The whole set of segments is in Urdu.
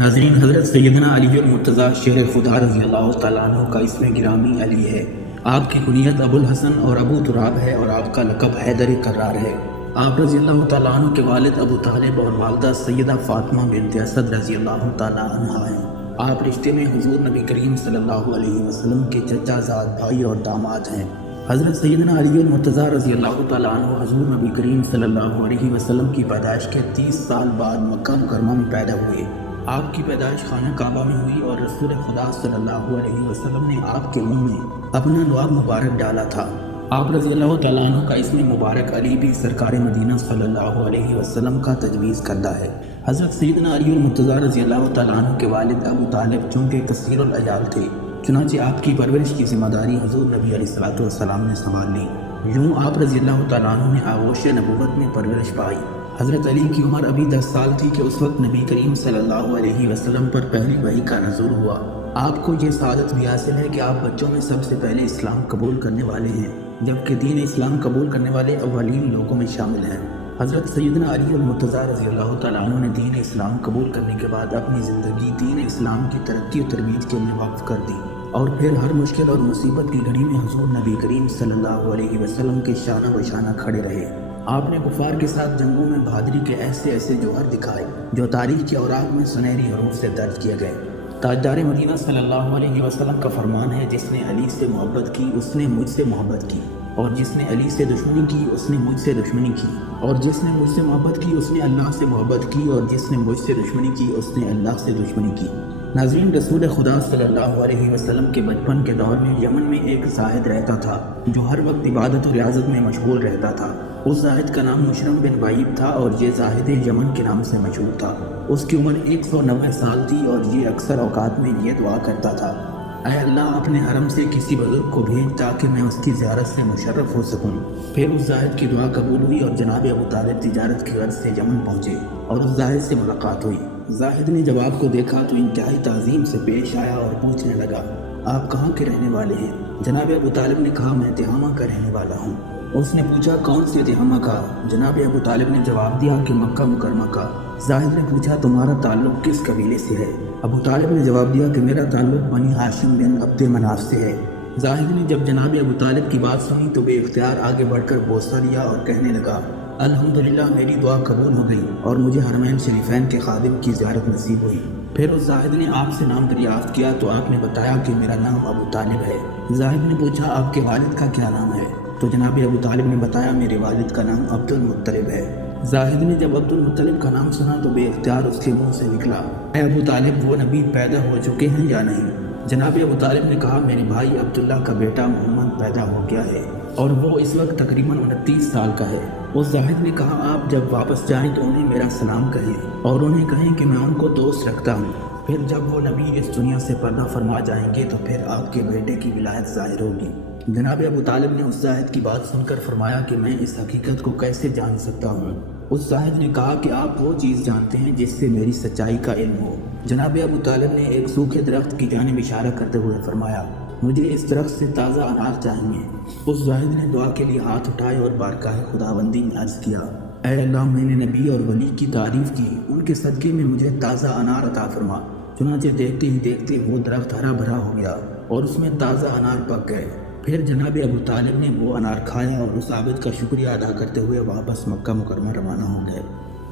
ناظرین، حضرت سیدنا علی المرتضیٰ شیر خدا رضی اللہ تعالیٰ عنہ کا اسم گرامی علی ہے۔ آپ کی کنیت ابو الحسن اور ابو تراب ہے اور آپ کا لقب حیدر کرار ہے۔ آپ رضی اللہ تعالیٰ عنہ کے والد ابو طالب اور والدہ سیدہ فاطمہ بنت اسد رضی اللہ تعالیٰ عنہ ہیں۔ آپ رشتے میں حضور نبی کریم صلی اللہ علیہ وسلم کے چچا زاد بھائی اور داماد ہیں۔ حضرت سیدنا علی المرتضیٰ رضی اللہ تعالیٰ عنہ حضور نبی کریم صلی اللہ علیہ وسلم کی پیدائش کے 30 سال بعد مکہ مکرمہ میں پیدا ہوئے۔ آپ کی پیدائش خانہ کعبہ میں ہوئی اور رسول خدا صلی اللہ علیہ وسلم نے آپ کے منہ میں اپنا لعاب مبارک ڈالا تھا۔ آپ رضی اللہ تعالیٰ عنہ کا اسم مبارک علی بھی سرکار مدینہ صلی اللہ علیہ وسلم کا تجویز کردہ ہے۔ حضرت سیدنا علی المرتضیٰ رضی اللہ تعالیٰ عنہ کے والد ابو طالب چونکہ کثیر العیال تھے، چنانچہ آپ کی پرورش کی ذمہ داری حضور نبی علیہ السلام نے سنبھال لی۔ یوں آپ رضی اللہ تعالیٰ عنہ نے آغوش نبوت میں پرورش پائی۔ حضرت علی کی عمر ابھی 10 سال تھی کہ اس وقت نبی کریم صلی اللہ علیہ وسلم پر پہلی وحی کا نزول ہوا۔ آپ کو یہ سعادت بھی حاصل ہے کہ آپ بچوں میں سب سے پہلے اسلام قبول کرنے والے ہیں، جبکہ دین اسلام قبول کرنے والے اولین لوگوں میں شامل ہیں۔ حضرت سیدنا علی المرتضیٰ رضی اللہ تعالیٰ عنہ نے دین اسلام قبول کرنے کے بعد اپنی زندگی دین اسلام کی ترقی و ترویج کے لیے وقف کر دی، اور پھر ہر مشکل اور مصیبت کی گھڑی میں حضور نبی کریم صلی اللہ علیہ وسلم کے شانہ بشانہ کھڑے رہے۔ آپ نے کفار کے ساتھ جنگوں میں بہادری کے ایسے جوہر دکھائے جو تاریخ کے اوراق میں سنہری حروف سے درج کیے گئے۔ تاجدار مدینہ صلی اللہ علیہ وسلم کا فرمان ہے، جس نے علی سے محبت کی اس نے مجھ سے محبت کی، اور جس نے علی سے دشمنی کی اس نے مجھ سے دشمنی کی، اور جس نے مجھ سے محبت کی اس نے اللہ سے محبت کی، اور جس نے مجھ سے دشمنی کی اس نے اللہ سے دشمنی کی۔ ناظرین، رسول خدا صلی اللہ علیہ وسلم کے بچپن کے دور میں یمن میں ایک زاہد رہتا تھا جو ہر وقت عبادت و ریاضت میں مشغول رہتا تھا۔ اس زاہد کا نام مشرم بن وعیب تھا اور یہ زاہد یمن کے نام سے مشہور تھا۔ اس کی عمر 190 سال تھی اور یہ اکثر اوقات میں یہ دعا کرتا تھا، اے اللہ اپنے حرم سے کسی بزرگ کو بھیج تاکہ میں اس کی زیارت سے مشرف ہو سکوں۔ پھر اس زاہد کی دعا قبول ہوئی اور جناب ابو طالب تجارت کی غرض سے یمن پہنچے اور اس زاہد سے ملاقات ہوئی۔ زاہد نے جب آپ کو دیکھا تو انتہائی تعظیم سے پیش آیا اور پوچھنے لگا، آپ کہاں کے رہنے والے ہیں؟ جناب ابو طالب نے کہا، میں تہامہ کا رہنے والا ہوں۔ اس نے پوچھا، کون سے تہامہ کا؟ جناب ابو طالب نے جواب دیا کہ مکہ مکرمہ کا۔ زاہد نے پوچھا، تمہارا تعلق کس قبیلے سے ہے؟ ابو طالب نے جواب دیا کہ میرا تعلق بنی ہاشم بن عبد مناف سے ہے۔ زاہد نے جب جناب ابو طالب کی بات سنی تو بے اختیار آگے بڑھ کر بوسہ لیا اور کہنے لگا، الحمدللہ میری دعا قبول ہو گئی اور مجھے حرمین شریفین کے خادم کی زیارت نصیب ہوئی۔ پھر اس زاہد نے آپ سے نام دریافت کیا تو آپ نے بتایا کہ میرا نام ابو طالب ہے۔ زاہد نے پوچھا، آپ کے والد کا کیا نام ہے؟ تو جناب ابو طالب نے بتایا، میرے والد کا نام عبد المطلب ہے۔ زاہد نے جب عبد المطلب کا نام سنا تو بے اختیار اس کے منہ سے نکلا، اے ابو طالب وہ نبی پیدا ہو چکے ہیں یا نہیں؟ جناب ابو طالب نے کہا، میرے بھائی عبداللہ کا بیٹا محمد پیدا ہو گیا ہے اور وہ اس وقت تقریباً 29 سال کا ہے۔ اس زاہد نے کہا، آپ جب واپس جائیں تو انہیں میرا سلام کہیں اور انہیں کہیں کہ میں ان کو دوست رکھتا ہوں۔ پھر جب وہ نبی اس دنیا سے پردہ فرما جائیں گے تو پھر آپ کے بیٹے کی ولایت ظاہر ہوگی۔ جناب ابو طالب نے اس زاہد کی بات سن کر فرمایا کہ میں اس حقیقت کو کیسے جان سکتا ہوں؟ اس زاہد نے کہا کہ آپ وہ چیز جانتے ہیں جس سے میری سچائی کا علم ہو۔ جناب ابو طالب نے ایک سوکھے درخت کی جانب اشارہ کرتے ہوئے فرمایا، مجھے اس درخت سے تازہ انار چاہیے۔ اس زاہد نے دعا کے لیے ہاتھ اٹھائے اور بارگاہ خداوندی میں عرض کیا، اے اللہ میں نے نبی اور ولی کی تعریف کی، ان کے صدقے میں مجھے تازہ انار عطا فرما۔ چنانچہ دیکھتے ہی دیکھتے وہ درخت ہرا بھرا ہو گیا اور اس میں تازہ انار پک گئے۔ پھر جناب ابو طالب نے وہ انار کھایا اور اس عابد کا شکریہ ادا کرتے ہوئے واپس مکہ مکرمہ روانہ ہو گئے۔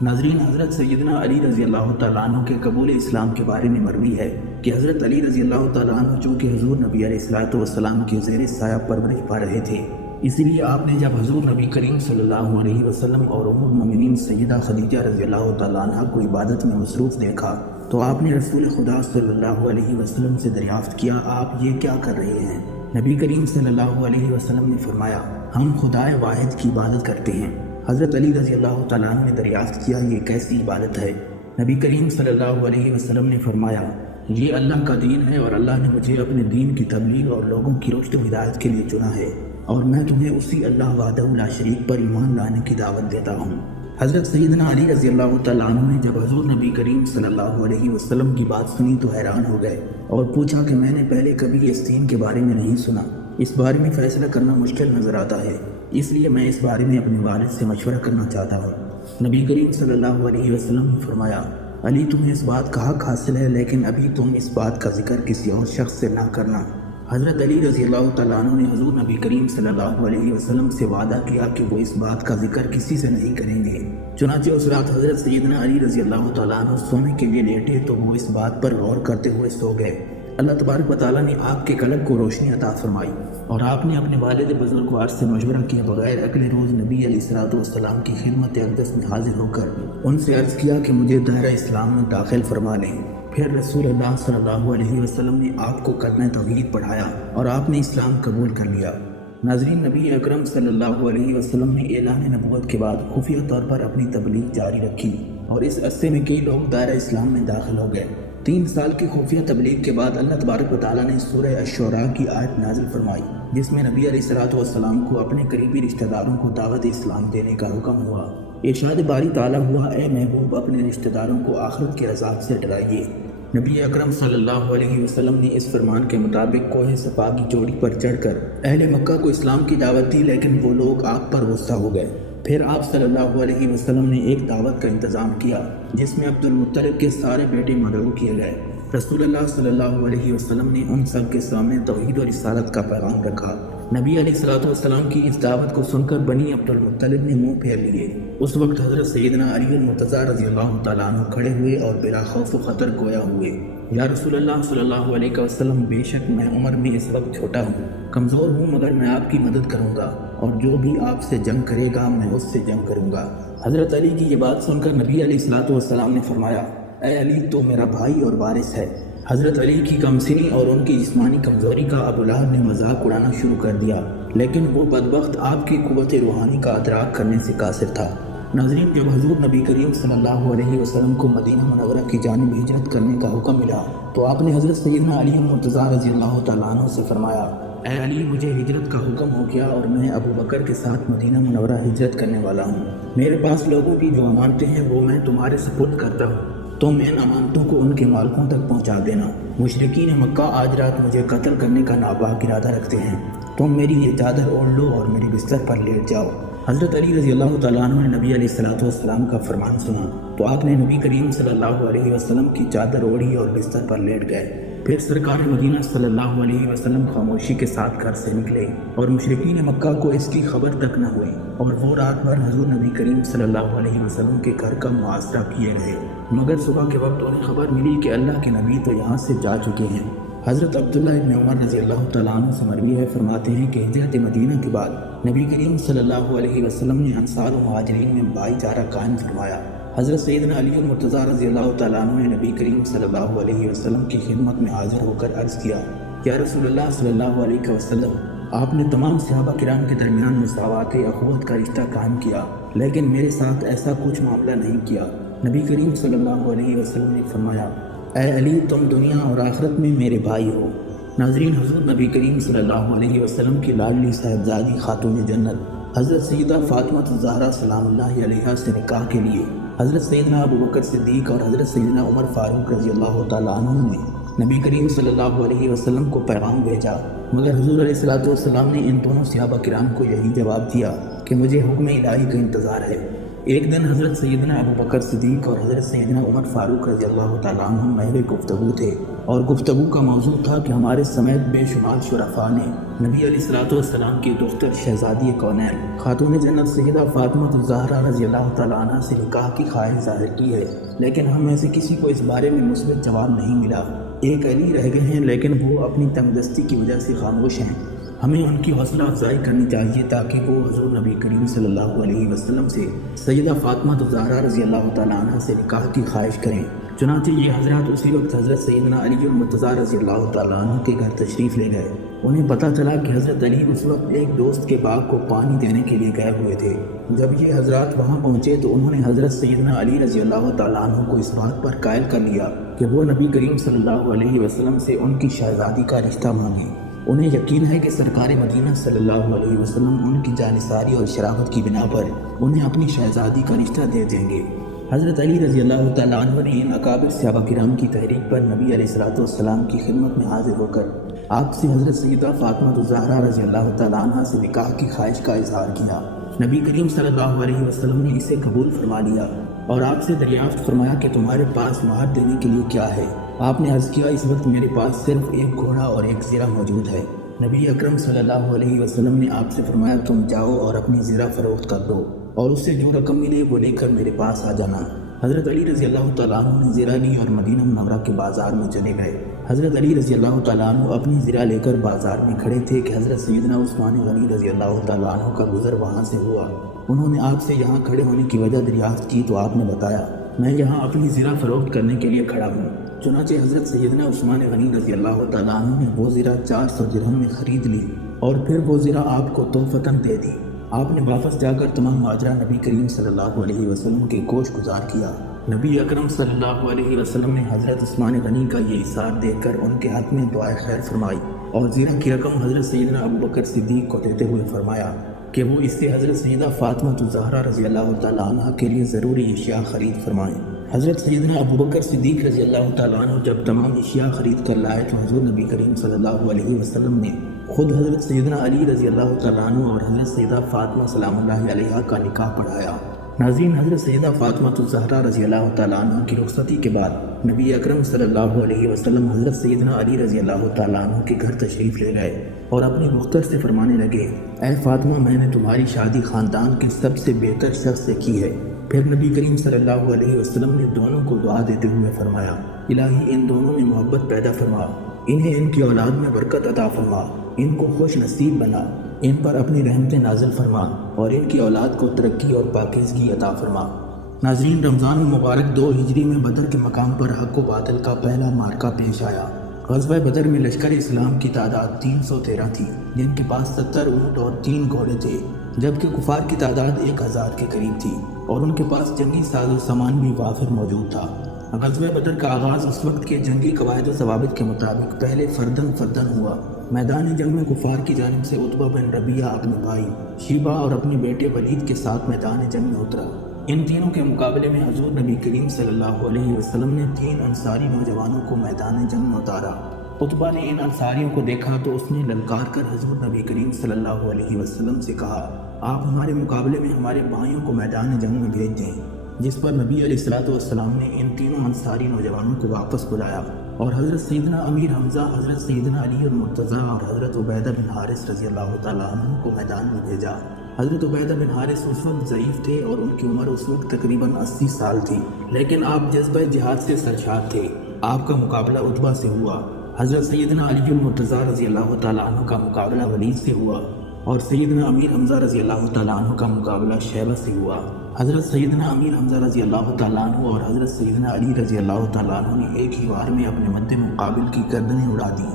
ناظرین، حضرت سیدنا علی رضی اللہ تعالیٰ عنہ کے قبول اسلام کے بارے میں مروی ہے کہ حضرت علی رضی اللہ تعالیٰ عنہ چونکہ حضور نبی علیہ السلام کے زیر سایہ پرورش پا رہے تھے، اسی لیے آپ نے جب حضور نبی کریم صلی اللہ علیہ وسلم اور ام المومنین سیدہ خدیجہ رضی اللہ تعالیٰ عنہ کو عبادت میں مصروف دیکھا تو آپ نے رسول خدا صلی اللہ علیہ وسلم سے دریافت کیا، آپ یہ کیا کر رہے ہیں؟ نبی کریم صلی اللہ علیہ وسلم نے فرمایا، ہم خدائے واحد کی عبادت کرتے ہیں۔ حضرت علی رضی اللہ تعالیٰ عنہ نے دریافت کیا، یہ کیسی عبادت ہے؟ نبی کریم صلی اللہ علیہ وسلم نے فرمایا، یہ اللہ کا دین ہے اور اللہ نے مجھے اپنے دین کی تبلیغ اور لوگوں کی رشد و ہدایت کے لیے چنا ہے، اور میں تمہیں اسی اللہ وحدہ لا شریک پر ایمان لانے کی دعوت دیتا ہوں۔ حضرت سیدنا علی رضی اللہ تعالیٰ عنہ نے جب حضور نبی کریم صلی اللہ علیہ وسلم کی بات سنی تو حیران ہو گئے اور پوچھا کہ میں نے پہلے کبھی اس دین کے بارے میں نہیں سنا، اس بارے میں فیصلہ کرنا مشکل نظر آتا ہے، اس لیے میں اس بارے میں اپنے والد سے مشورہ کرنا چاہتا ہوں۔ نبی کریم صلی اللہ علیہ وسلم نے فرمایا، علی تمہیں اس بات کا حق حاصل ہے، لیکن ابھی تم اس بات کا ذکر کسی اور شخص سے نہ کرنا۔ حضرت علی رضی اللہ تعالیٰ عنہ نے حضور نبی کریم صلی اللہ علیہ وسلم سے وعدہ کیا کہ وہ اس بات کا ذکر کسی سے نہیں کریں گے۔ چنانچہ اس رات حضرت سیدنا علی رضی اللہ تعالیٰ عنہ سونے کے لیے لیٹے تو وہ اس بات پر غور کرتے ہوئے سو گئے۔ اللہ تبارک و تعالیٰ نے آپ کے قلب کو روشنی عطا فرمائی اور آپ نے اپنے والد بزرگوار سے مشورہ کیے بغیر اگلے روز نبی علیہ الصلوۃ والسلام کی خدمت اقدس میں حاضر ہو کر ان سے عرض کیا کہ مجھے دائرہ اسلام میں داخل فرما لیں۔ پھر رسول اللہ صلی اللہ علیہ وسلم نے آپ کو کلمہ توحید پڑھایا اور آپ نے اسلام قبول کر لیا۔ ناظرین، نبی اکرم صلی اللہ علیہ وسلم نے اعلان نبوت کے بعد خفیہ طور پر اپنی تبلیغ جاری رکھی اور اس عرصے میں کئی لوگ دائرہ اسلام میں داخل ہو گئے۔ 3 سال کی خفیہ تبلیغ کے بعد اللہ تبارک و تعالیٰ نے سورہ الشعراء کی آیت نازل فرمائی جس میں نبی علیہ الصلوۃ والسلام کو اپنے قریبی رشتہ داروں کو دعوت اسلام دینے کا حکم ہوا۔ ارشاد باری تعالیٰ ہوا، اے محبوب اپنے رشتہ داروں کو آخرت کے عذاب سے ڈرائیے۔ نبی اکرم صلی اللہ علیہ وسلم نے اس فرمان کے مطابق کوہ صفا کی چوٹی پر چڑھ کر اہل مکہ کو اسلام کی دعوت دی، لیکن وہ لوگ آپ پر غصہ ہو گئے۔ پھر آپ صلی اللہ علیہ وسلم نے ایک دعوت کا انتظام کیا جس میں عبد المطلب کے سارے بیٹے مدعو کیے گئے۔ رسول اللہ صلی اللہ علیہ وسلم نے ان سب کے سامنے توحید اور رسالت کا پیغام رکھا۔ نبی علیہ الصلوۃ والسلام کی اس دعوت کو سن کر بنی عبد المطلب نے منہ پھیر لیے۔ اس وقت حضرت سیدنا علی المرتضیٰ رضی اللہ تعالیٰ عنہ کھڑے ہوئے اور بلا خوف و خطر گویا ہوئے، یا رسول اللہ صلی اللہ علیہ وسلم، بے شک میں عمر میں اس وقت چھوٹا ہوں، کمزور ہوں، مگر میں آپ کی مدد کروں گا اور جو بھی آپ سے جنگ کرے گا میں اس سے جنگ کروں گا۔ حضرت علی کی یہ بات سن کر نبی علیہ الصلوۃ والسلام نے فرمایا، اے علی تو میرا بھائی اور وارث ہے۔ حضرت علی کی کمسنی اور ان کی جسمانی کمزوری کا ابو لہب نے مذاق اڑانا شروع کر دیا، لیکن وہ بدبخت آپ کی قوت روحانی کا ادراک کرنے سے قاصر تھا۔ ناظرین، جب حضور نبی کریم صلی اللہ علیہ وسلم کو مدینہ منورہ کی جانب ہجرت کرنے کا حکم ملا تو آپ نے حضرت سیدنا علی المرتضیٰ رضی اللہ تعالیٰ عنہ سے فرمایا، اے علی مجھے ہجرت کا حکم ہو گیا اور میں ابو بکر کے ساتھ مدینہ منورہ ہجرت کرنے والا ہوں۔ میرے پاس لوگوں کی جو امانتیں ہیں وہ میں تمہارے سپرد کرتا ہوں، تم ان امانتوں کو ان کے مالکوں تک پہنچا دینا۔ مشرکین مکہ آج رات مجھے قتل کرنے کا ناپاک ارادہ رکھتے ہیں، تم میری یہ چادر اوڑھ لو اور میرے بستر پر لیٹ جاؤ۔ حضرت علی رضی اللہ تعالیٰ عنہ نے نبی علیہ الصلوۃ والسلام کا فرمان سنا تو آپ نے نبی کریم صلی اللہ علیہ وسلم کی چادر اوڑھی اور بستر پر لیٹ گئے۔ پھر سرکار مدینہ صلی اللہ علیہ وسلم خاموشی کے ساتھ گھر سے نکلے اور مشرکین مکہ کو اس کی خبر تک نہ ہوئی، اور وہ رات بھر حضور نبی کریم صلی اللہ علیہ وسلم کے گھر کا محاصرہ کیے رہے، مگر صبح کے وقت انہیں خبر ملی کہ اللہ کے نبی تو یہاں سے جا چکے ہیں۔ حضرت عبداللہ ابن عمر رضی اللہ تعالیٰ عنہ سے مروی ہے، فرماتے ہیں کہ ہجرت مدینہ کے بعد نبی کریم صلی اللہ علیہ وسلم نے انصار و مہاجرین میں بھائی چارہ قائم فرمایا۔ حضرت سیدنا علی المرتضیٰ رضی اللہ تعالیٰ عنہ نے نبی کریم صلی اللہ علیہ وسلم کی خدمت میں حاضر ہو کر عرض کیا، یا رسول اللہ صلی اللہ علیہ وسلم، آپ نے تمام صحابہ کرام کے درمیان مساوات اخوت کا رشتہ قائم کیا، لیکن میرے ساتھ ایسا کچھ معاملہ نہیں کیا۔ نبی کریم صلی اللہ علیہ وسلم نے فرمایا، اے علی تم دنیا اور آخرت میں میرے بھائی ہو۔ ناظرین، حضور نبی کریم صلی اللہ علیہ وسلم کی لاڈلی صاحبزادی خاتون جنت حضرت سیدہ فاطمہ الزہرا سلام اللہ علیہا سے نکاح کے لیے حضرت سیدنا ابو بکر صدیق اور حضرت سیدنا عمر فاروق رضی اللہ تعالیٰ عنہ نے نبی کریم صلی اللہ علیہ وسلم کو پیغام بھیجا، مگر حضور علیہ الصلوۃ والسلام نے ان دونوں صحابہ کرام کو یہی جواب دیا کہ مجھے حکم الہی کا انتظار ہے۔ ایک دن حضرت سیدنا ابو بکر صدیق اور حضرت سیدنا عمر فاروق رضی اللہ تعالیٰ عنہ محو گفتگو تھے، اور گفتگو کا موضوع تھا کہ ہمارے سمیت بے شمار شرفاء نے نبی علیہ الصلوۃ والسلام کی دختر شہزادی کونین خاتون جنت سیدہ فاطمہ الزہرا رضی اللہ تعالیٰ عنہ سے نکاح کی خواہش ظاہر کی ہے، لیکن ہم میں سے کسی کو اس بارے میں مثبت جواب نہیں ملا۔ ایک علی رہ گئے ہیں، لیکن وہ اپنی تنگ دستی کی وجہ سے خاموش ہیں۔ ہمیں ان کی حوصلہ افزائی کرنی چاہیے تاکہ وہ حضور نبی کریم صلی اللہ علیہ وسلم سے سیدہ فاطمہ الزہرا رضی اللہ تعالیٰ عنہ سے نکاح کی خواہش کریں۔ چنانچہ یہ حضرات اسی وقت حضرت سیدنا علی المرتضیٰ رضی اللہ تعالیٰ عنہ کے گھر تشریف لے گئے۔ انہیں پتہ چلا کہ حضرت علی اس وقت ایک دوست کے باغ کو پانی دینے کے لیے گئے ہوئے تھے۔ جب یہ حضرات وہاں پہنچے تو انہوں نے حضرت سیدنا علی رضی اللہ تعالیٰ عنہ کو اس بات پر قائل کر لیا کہ وہ نبی کریم صلی اللہ علیہ وسلم سے ان کی شہزادی کا رشتہ مانگیں۔ انہیں یقین ہے کہ سرکار مدینہ صلی اللہ علیہ وسلم ان کی جانثاری اور شرافت کی بنا پر انہیں اپنی شہزادی کا رشتہ دے دیں گے۔ حضرت علی رضی اللہ تعالیٰ عنہ نے ان اکابر صحابہ کرام کی تحریک پر نبی علیہ الصلوۃ والسلام کی خدمت میں حاضر ہو کر آپ سے حضرت سیدہ فاطمہ الزہرا رضی اللہ تعالیٰ عنہ سے نکاح کی خواہش کا اظہار کیا۔ نبی کریم صلی اللہ علیہ وسلم نے اسے قبول فرما لیا۔ اور آپ سے دریافت فرمایا کہ تمہارے پاس مہر دینے کے لیے کیا ہے؟ آپ نے عرض کیا اس وقت میرے پاس صرف ایک گھوڑا اور ایک زرہ موجود ہے۔ نبی اکرم صلی اللہ علیہ وسلم نے آپ سے فرمایا تم جاؤ اور اپنی زرہ فروخت کر دو اور اس سے جو رقم ملے وہ لے کر میرے پاس آ جانا۔ حضرت علی رضی اللہ تعالیٰ عنہ نے زرہ لی اور مدینہ منورہ کے بازار میں چلے گئے۔ حضرت علی رضی اللہ تعالیٰ عنہ اپنی زرہ لے کر بازار میں کھڑے تھے کہ حضرت سیدنا عثمان غنی رضی اللہ تعالیٰ عنہ کا گزر وہاں سے ہوا۔ انہوں نے آپ سے یہاں کھڑے ہونے کی وجہ دریافت کی تو آپ نے بتایا میں یہاں اپنی زرہ فروخت کرنے کے لیے کھڑا ہوں۔ چنانچہ حضرت سیدنا عثمان غنی رضی اللہ تعالیٰ عنہ نے وہ زرہ 400 درہم میں خرید لی اور پھر وہ زرہ آپ کو تحفتاً دے دی۔ آپ نے واپس جا کر تمام ماجرا نبی کریم صلی اللہ علیہ وسلم کے گوش گزار کیا۔ نبی اکرم صلی اللہ علیہ وسلم نے حضرت عثمان غنی کا یہ اثار دیکھ کر ان کے حق میں دعائے خیر فرمائی اور زرہ کی رقم حضرت سیدنا ابو بکر صدیق کو دیتے ہوئے فرمایا کہ وہ اس سے حضرت سیدہ فاطمہ الزہرا رضی اللہ تعالیٰ عنہ کے لیے ضروری اشیاء خرید فرمائیں۔ حضرت سیدنا ابو بکر صدیق رضی اللہ تعالیٰ عنہ جب تمام اشیاء خرید کر لائے تو حضور نبی کریم صلی اللہ علیہ وسلم نے خود حضرت سیدنا علی رضی اللہ تعالیٰ عنہ اور حضرت سیدہ فاطمہ سلام اللہ علیہا کا نکاح پڑھایا۔ ناظرین، حضرت سیدہ فاطمہ الزہرا رضی اللہ تعالیٰ عنہ کی رخصتی کے بعد نبی اکرم صلی اللہ علیہ وسلم حضرت سیدنا علی رضی اللہ تعالیٰ عنہ کے گھر تشریف لے گئے اور اپنی مختر سے فرمانے لگے اے فاطمہ میں نے تمہاری شادی خاندان کے سب سے بہتر شخص سے کی ہے۔ پھر نبی کریم صلی اللہ علیہ وسلم نے دونوں کو دعا دیتے ہوئے فرمایا الہی ان دونوں میں محبت پیدا فرما، انہیں ان کی اولاد میں برکت عطا فرما، ان کو خوش نصیب بنا، ان پر اپنی رحمتیں نازل فرما اور ان کی اولاد کو ترقی اور پاکیزگی عطا فرما۔ ناظرین، رمضان المبارک 2 ہجری میں بدر کے مقام پر حق و باطل کا پہلا معرکہ پیش آیا۔ غزوہ بدر میں لشکر اسلام کی تعداد 313 تھی، جن کے پاس 70 اونٹ اور 3 گھوڑے تھے، جبکہ کفار کی تعداد 1000 کے قریب تھی اور ان کے پاس جنگی ساز و سامان بھی وافر موجود تھا۔ غزوہ بدر کا آغاز اس وقت کے جنگی قواعد و ضوابط کے مطابق پہلے فردن ہوا۔ میدان جنگ میں کفار کی جانب سے عتبہ بن ربیعہ اپنے بھائی شیبہ اور اپنے بیٹے ولید کے ساتھ میدان جنگ میں اترا۔ ان تینوں کے مقابلے میں حضور نبی کریم صلی اللہ علیہ وسلم نے 3 انصاری نوجوانوں کو میدان جنگ میں اتارا۔ عتبہ نے ان انصاریوں کو دیکھا تو اس نے للکار کر حضور نبی کریم صلی اللہ علیہ وسلم سے کہا آپ ہمارے مقابلے میں ہمارے بھائیوں کو میدان جنگ میں بھیج دیں، جس پر نبی علیہ السلام نے ان تینوں انصاری نوجوانوں کو واپس بلایا اور حضرت سیدنا امیر حمزہ، حضرت سیدنا علی المرتضیٰ اور حضرت عبیدہ بن حارث رضی اللہ تعالیٰ عنہ کو میدان میں بھیجا۔ حضرت عبیدہ بن حارث اس وقت ضعیف تھے اور ان کی عمر اس وقت تقریباً 80 سال تھی، لیکن آپ جذبہ جہاد سے سرشار تھے۔ آپ کا مقابلہ عتبہ سے ہوا۔ حضرت سیدنا علی المرتضیٰ رضی اللہ تعالیٰ عنہ کا مقابلہ ولید سے ہوا اور سیدنا امیر حمزہ رضی اللہ تعالیٰ عنہ کا مقابلہ شیبہ سے ہوا۔ حضرت سیدنا امیر حمزہ رضی اللہ تعالیٰ عنہ اور حضرت سیدنا علی رضی اللہ تعالیٰ عنہ نے ایک ہی وار میں اپنے مد مقابل کی گردنیں اڑا دیں۔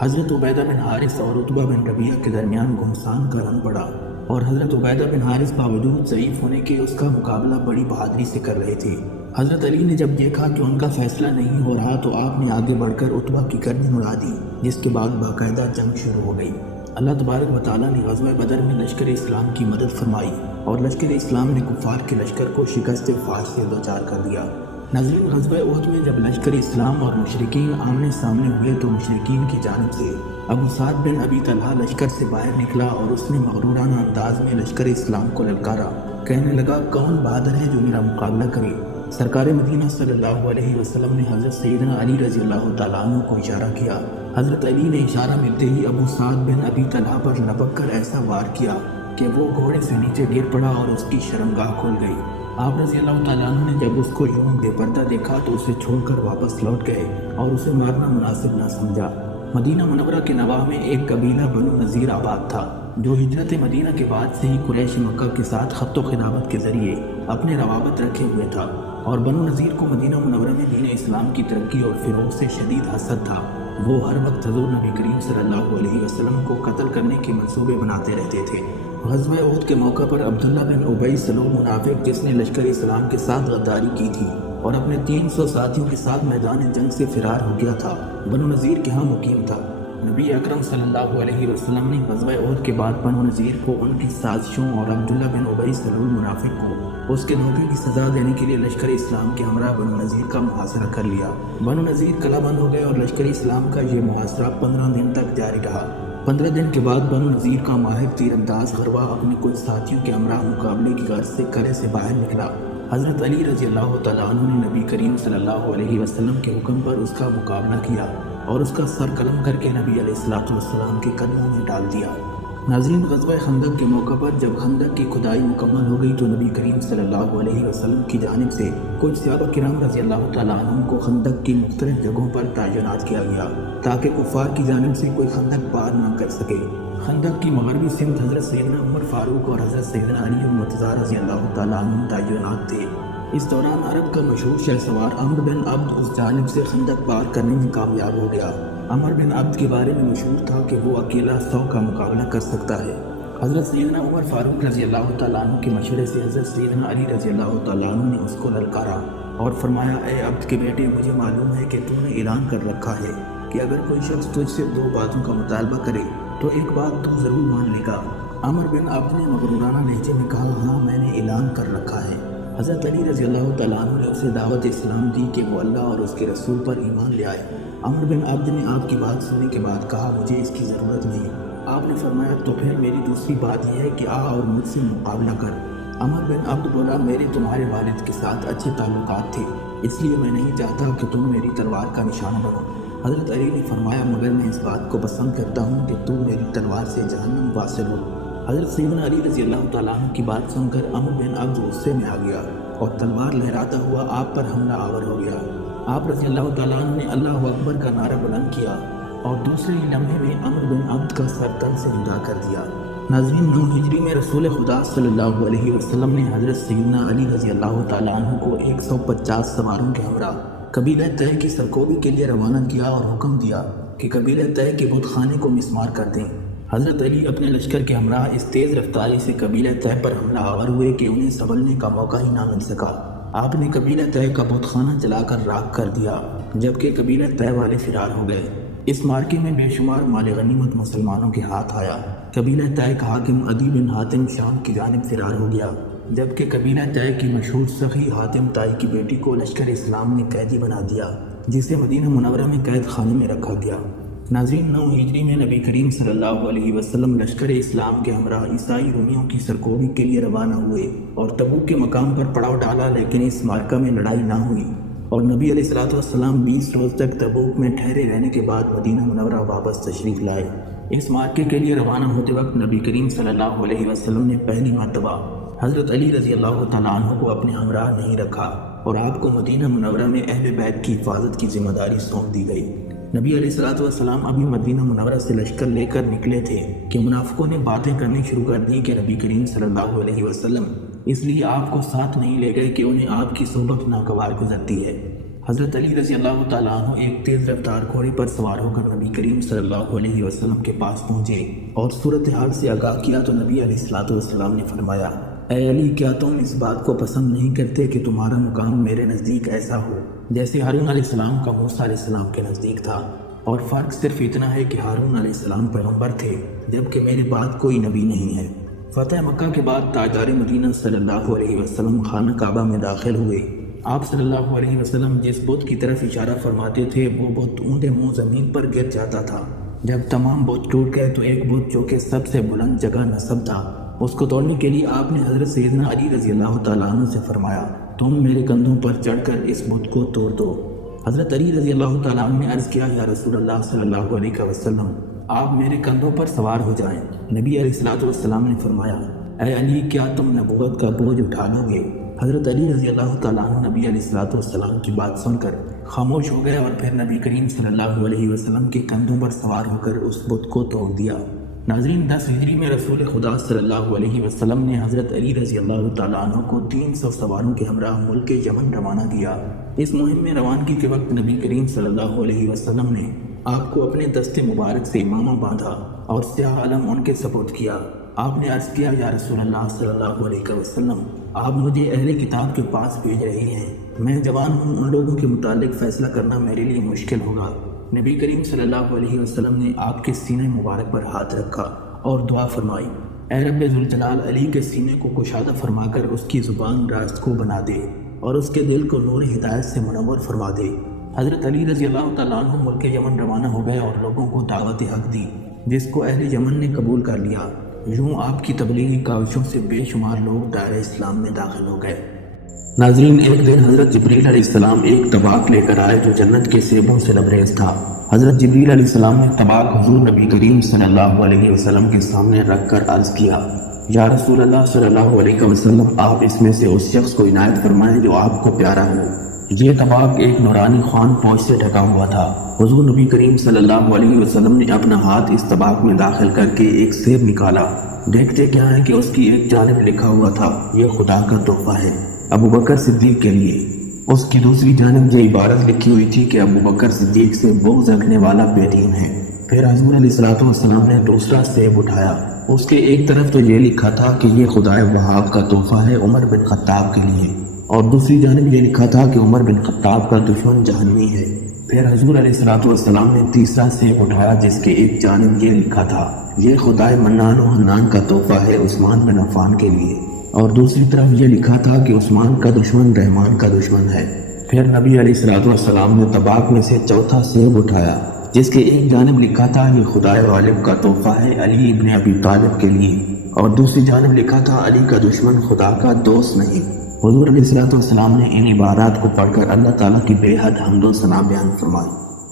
حضرت عبیدہ بن حارث اور عتبہ بن ربیعہ کے درمیان گھمسان کا رنگ پڑا اور حضرت عبیدہ بن حارث باوجود ضعیف ہونے کے اس کا مقابلہ بڑی بہادری سے کر رہے تھے۔ حضرت علی نے جب دیکھا کہ ان کا فیصلہ نہیں ہو رہا تو آپ نے آگے بڑھ کر عتبہ کی گردن اڑا دی، جس کے بعد باقاعدہ جنگ شروع ہو گئی۔ اللہ تبارک و تعالیٰ نے غزوہ بدر میں لشکر اسلام کی مدد فرمائی اور لشکر اسلام نے کفار کے لشکر کو شکست فاش سے دوچار کر دیا۔ ناظرین، غزوہ احد میں جب لشکر اسلام اور مشرکین آمنے سامنے ہوئے تو مشرکین کی جانب سے ابو سعد بن ابی طلحہ لشکر سے باہر نکلا اور اس نے مغرورانہ انداز میں لشکر اسلام کو للکارا، کہنے لگا کون بہادر ہے جو میرا مقابلہ کرے۔ سرکار مدینہ صلی اللہ علیہ وسلم نے حضرت سیدنا علی رضی اللہ تعالیٰ عنہ کو اشارہ کیا۔ حضرت علی نے اشارہ ملتے ہی ابو سعد بن ابی طلحہ پر لپک کر ایسا وار کیا کہ وہ گھوڑے سے نیچے گر پڑا اور اس کی شرمگاہ کھل گئی۔ آپ رضی اللہ تعالیٰ عنہ نے جب اس کو یوں بے پردہ دیکھا تو اسے چھوڑ کر واپس لوٹ گئے اور اسے مارنا مناسب نہ سمجھا۔ مدینہ منورہ کے نواح میں ایک قبیلہ بنو نذیر آباد تھا، جو ہجرت مدینہ کے بعد سے ہی قریش مکہ کے ساتھ خط و خطابت کے ذریعے اپنے روابط رکھے ہوئے تھا، اور بنو نذیر کو مدینہ منورہ میں دین اسلام کی ترقی اور فروغ سے شدید حسد تھا۔ وہ ہر وقت حضور نبی کریم صلی اللہ علیہ وسلم کو قتل کرنے کے منصوبے بناتے رہتے تھے۔ غزوہ احد کے موقع پر عبداللہ بن ابی سلول منافق، جس نے لشکر اسلام کے ساتھ غداری کی تھی اور اپنے 300 ساتھیوں کے ساتھ میدان جنگ سے فرار ہو گیا تھا، بنو نذیر کے ہاں مقیم تھا۔ نبی اکرم صلی اللہ علیہ وسلم نے غزوہ احد کے بعد بنو نذیر کو ان کی سازشوں اور عبداللہ بن ابی سلول منافق کو اس کے دھوکے کی سزا دینے کے لیے لشکر اسلام کے ہمراہ بنو نذیر کا محاصرہ کر لیا۔ بنو نذیر قلعہ بند ہو گئے اور لشکر اسلام کا یہ محاصرہ 15 دن تک جاری رہا۔ 15 دن کے بعد بنو نذیر کا ماہر تیر انداز غروا اپنے کچھ ساتھیوں کے ہمراہ مقابلے کی غرض سے قلعے سے باہر نکلا حضرت علی رضی اللہ تعالیٰ عنہ نے نبی کریم صلی اللہ علیہ وسلم کے حکم پر اس کا مقابلہ کیا اور اس کا سر قلم کر کے نبی علیہ الصلوۃ والسلام کے قدموں میں ڈال دیا۔ ناظرین، غزوہ خندق کے موقع پر جب خندق کی کھدائی مکمل ہو گئی تو نبی کریم صلی اللہ علیہ وسلم کی جانب سے کچھ صحابہ کرام رضی اللہ تعالیٰ عنہ کو خندق کی مختلف جگہوں پر تعینات کیا گیا تاکہ کفار کی جانب سے کوئی خندق پار نہ کر سکے۔ خندق کی مغربی سمت حضرت سیدنا عمر فاروق اور حضرت سیدنا علی المرتضیٰ رضی اللہ تعالیٰ عنہ تعینات تھے۔ اس دوران عرب کا مشہور شہ سوار عمرو بن عبد اس جانب سے خندق پار کرنے میں کامیاب ہو گیا۔ عمرو بن عبد کے بارے میں مشہور تھا کہ وہ اکیلا 100 کا مقابلہ کر سکتا ہے۔ حضرت سیدنا عمر فاروق رضی اللہ تعالیٰ عنہ کے مشورے سے حضرت سیدنا علی رضی اللہ تعالیٰ عنہ نے اس کو للکارا اور فرمایا، اے عبد کے بیٹے، مجھے معلوم ہے کہ تو نے اعلان کر رکھا ہے کہ اگر کوئی شخص تجھ سے 2 باتوں کا مطالبہ کرے تو ایک بات تو ضرور مان لے گا۔ عمرو بن عبد نے مغرورانہ لہجے میں کہا، ہاں میں نے اعلان کر رکھا ہے۔ حضرت علی رضی اللہ تعالیٰ عنہ نے اسے دعوت اسلام دی کہ وہ اللہ اور اس کے رسول پر ایمان لے آئے۔ عمرو بن عبد نے آپ کی بات سننے کے بعد کہا، مجھے اس کی ضرورت نہیں۔ آپ نے فرمایا، تو پھر میری دوسری بات یہ ہے کہ آ اور مجھ سے مقابلہ کر۔ عمرو بن عبد بولا، میرے تمہارے والد کے ساتھ اچھے تعلقات تھے، اس لیے میں نہیں چاہتا کہ تم میری تلوار کا نشانہ بنو۔ حضرت علی نے فرمایا، مگر میں اس بات کو پسند کرتا ہوں کہ تو میری تلوار سے جہنم واصل ہو۔ حضرت سیدنا علی رضی اللہ تعالیٰ عنہ کی بات سن کر عمرو بن عبد غصے میں آ گیا اور تلوار لہراتا ہوا آپ پر حملہ آور ہو گیا۔ آپ رضی اللہ تعالیٰ عنہ نے اللہ اکبر کا نعرہ بلند کیا اور دوسرے ہی لمحے میں عمرو بن عبد کا سر تن سے جدا کر دیا۔ ناظرین، 9 ہجری میں رسول خدا صلی اللہ علیہ وسلم نے حضرت سیدنا علی رضی اللہ تعالیٰ عنہ کو 150 سواروں کے ہمراہ قبیلہ طے کی سرکوبی کے لیے روانہ کیا اور حکم دیا کہ قبیلہ طے کے بت خانے کو مسمار کر دیں۔ حضرت علی اپنے لشکر کے ہمراہ اس تیز رفتاری سے قبیلہ طے پر حملہ آور ہوئے کہ انہیں سنبھلنے کا موقع ہی نہ مل سکا۔ آپ نے قبیلہ طے کا بت خانہ جلا کر راکھ کر دیا، جبکہ قبیلہ طے والے فرار ہو گئے۔ اس مارکے میں بے شمار مال غنیمت مسلمانوں کے ہاتھ آیا۔ قبیلہ طے کا حاکم عدی بن حاتم شام کی جانب فرار ہو گیا، جبکہ قبیلہ طے کی مشہور سخی حاتم طائی کی بیٹی کو لشکر اسلام نے قیدی بنا دیا، جسے مدینہ منورہ میں قید خانے میں رکھا گیا۔ ناظرین، 9 ہجری میں نبی کریم صلی اللہ علیہ وسلم لشکر اسلام کے ہمراہ عیسائی رومیوں کی سرکوبی کے لیے روانہ ہوئے اور تبوک کے مقام پر پڑاؤ ڈالا، لیکن اس مارکہ میں لڑائی نہ ہوئی اور نبی علیہ الصلوۃ والسلام 20 روز تک تبوک میں ٹھہرے رہنے کے بعد مدینہ منورہ واپس تشریف لائے۔ اس مارکے کے لیے روانہ ہوتے وقت نبی کریم صلی اللہ علیہ وسلم نے پہلی مرتبہ حضرت علی رضی اللہ تعالیٰ عنہ کو اپنے ہمراہ نہیں رکھا اور آپ کو مدینہ منورہ میں اہل بیت کی حفاظت کی ذمہ داری سونپ دی گئی۔ نبی علیہ الصلوۃ والسلام ابھی مدینہ منورہ سے لشکر لے کر نکلے تھے کہ منافقوں نے باتیں کرنی شروع کر دی کہ نبی کریم صلی اللہ علیہ وسلم اس لیے آپ کو ساتھ نہیں لے گئے کہ انہیں آپ کی صحبت ناگوار گزرتی ہے۔ حضرت علی رضی اللہ تعالیٰ عنہ ایک تیز رفتار گھوڑے پر سوار ہو کر نبی کریم صلی اللہ علیہ وسلم کے پاس پہنچے اور صورتحال سے آگاہ کیا تو نبی علیہ الصلوۃ والسلام نے فرمایا، اے علی، کیا تم اس بات کو پسند نہیں کرتے کہ تمہارا مقام میرے نزدیک ایسا ہو جیسے ہارون علیہ السلام کا موسیٰ علیہ السلام کے نزدیک تھا؟ اور فرق صرف اتنا ہے کہ ہارون علیہ السلام پیغمبر تھے جبکہ میرے بعد کوئی نبی نہیں ہے۔ فتح مکہ کے بعد تاجدار مدینہ صلی اللہ علیہ وسلم خانہ کعبہ میں داخل ہوئے۔ آپ صلی اللہ علیہ وسلم جس بت کی طرف اشارہ فرماتے تھے وہ بت اونڈے منہ زمین پر گر جاتا تھا۔ جب تمام بت ٹوٹ گئے تو ایک بت جو کہ سب سے بلند جگہ نصب تھا، اس کو توڑنے کے لیے آپ نے حضرت سیدنا علی رضی اللہ تعالیٰ عنہ سے فرمایا، تم میرے کندھوں پر چڑھ کر اس بت کو توڑ دو۔ حضرت علی رضی اللہ تعالیٰ عنہ نے عرض کیا، یا رسول اللہ صلی اللہ علیہ وسلم، آپ میرے کندھوں پر سوار ہو جائیں۔ نبی علیہ الصلوۃ والسلام نے فرمایا، اے علی، کیا تم نبوت کا بوجھ اٹھا لو گے؟ حضرت علی رضی اللہ تعالیٰ عنہ نبی علیہ الصلوۃ والسلام کی بات سن کر خاموش ہو گئے اور پھر نبی کریم صلی اللہ علیہ وسلم کے کندھوں پر سوار ہو کر اس بت کو توڑ دیا۔ ناظرین، 10 ہجری میں رسول خدا صلی اللہ علیہ وسلم نے حضرت علی رضی اللہ تعالیٰ عنہ کو 300 سواروں کے ہمراہ ملک یمن روانہ کیا۔ اس مہم میں روانگی کے وقت نبی کریم صلی اللہ علیہ وسلم نے آپ کو اپنے دست مبارک سے امامہ باندھا اور سیاہ علم ان کے سپرد کیا۔ آپ نے عرض کیا، یا رسول اللہ صلی اللہ علیہ وسلم، آپ مجھے اہل کتاب کے پاس بھیج رہے ہیں، میں جوان ہوں، ان لوگوں کے متعلق فیصلہ کرنا میرے لیے مشکل ہوگا۔ نبی کریم صلی اللہ علیہ وسلم نے آپ کے سینے مبارک پر ہاتھ رکھا اور دعا فرمائی، اے رب ذوالجلال، علی کے سینے کو کشادہ فرما کر اس کی زبان راست کو بنا دے اور اس کے دل کو نور ہدایت سے منور فرما دے۔ حضرت علی رضی اللہ تعالیٰ عنہ ملک یمن روانہ ہو گئے اور لوگوں کو دعوت حق دی، جس کو اہل یمن نے قبول کر لیا۔ یوں آپ کی تبلیغی کاوشوں سے بے شمار لوگ دائرہ اسلام میں داخل ہو گئے۔ ناظرین، ایک دن حضرت جبریل علیہ السلام ایک طباق لے کر آئے جو جنت کے سیبوں سے لبریز تھا۔ حضرت جبریل علیہ السلام نے طباق حضور نبی کریم صلی اللہ علیہ وسلم کے سامنے رکھ کر عرض کیا، یا رسول اللہ صلی اللہ علیہ وسلم، آپ اس میں سے اس شخص کو عنایت فرمائیں جو آپ کو پیارا ہو۔ یہ طباق ایک نورانی خوان پوش سے ڈھکا ہوا تھا۔ حضور نبی کریم صلی اللہ علیہ وسلم نے اپنا ہاتھ اس طباق میں داخل کر کے ایک سیب نکالا۔ دیکھتے کیا ہے کہ اس کی ایک جانب لکھا ہوا تھا، یہ خدا کا تحفہ ہے ابو بکر صدیق کے لیے۔ اس کی دوسری جانب یہ عبارت لکھی ہوئی تھی کہ ابو بکر صدیق سے بغض رکھنے والا بے دین ہے۔ پھر حضور علیہ السلام نے دوسرا سیب اٹھایا۔ اس کے ایک طرف تو یہ لکھا تھا کہ یہ خدائے وہاب کا تحفہ ہے عمر بن خطاب کے لیے، اور دوسری جانب یہ لکھا تھا کہ عمر بن خطاب کا دشمن جہنمی ہے۔ پھر حضور علیہ السلام نے تیسرا سیب اٹھایا جس کے ایک جانب یہ لکھا تھا، یہ خدائے منان و حنان کا تحفہ ہے عثمان بن عفان کے لیے، اور دوسری طرف یہ لکھا تھا کہ عثمان کا دشمن رحمان کا دشمن ہے۔ پھر نبی علیہ السلام نے طباق میں سے چوتھا سیب اٹھایا جس کے ایک جانب لکھا تھا، یہ خدائے غالب کا تحفہ ہے علی ابن ابی طالب کے لیے، اور دوسری جانب لکھا تھا، علی کا دشمن خدا کا دوست نہیں۔ حضور علیہ السلام نے ان عبارات کو پڑھ کر اللہ تعالیٰ کی بے حد حمد و ثنا بیان فرمائی۔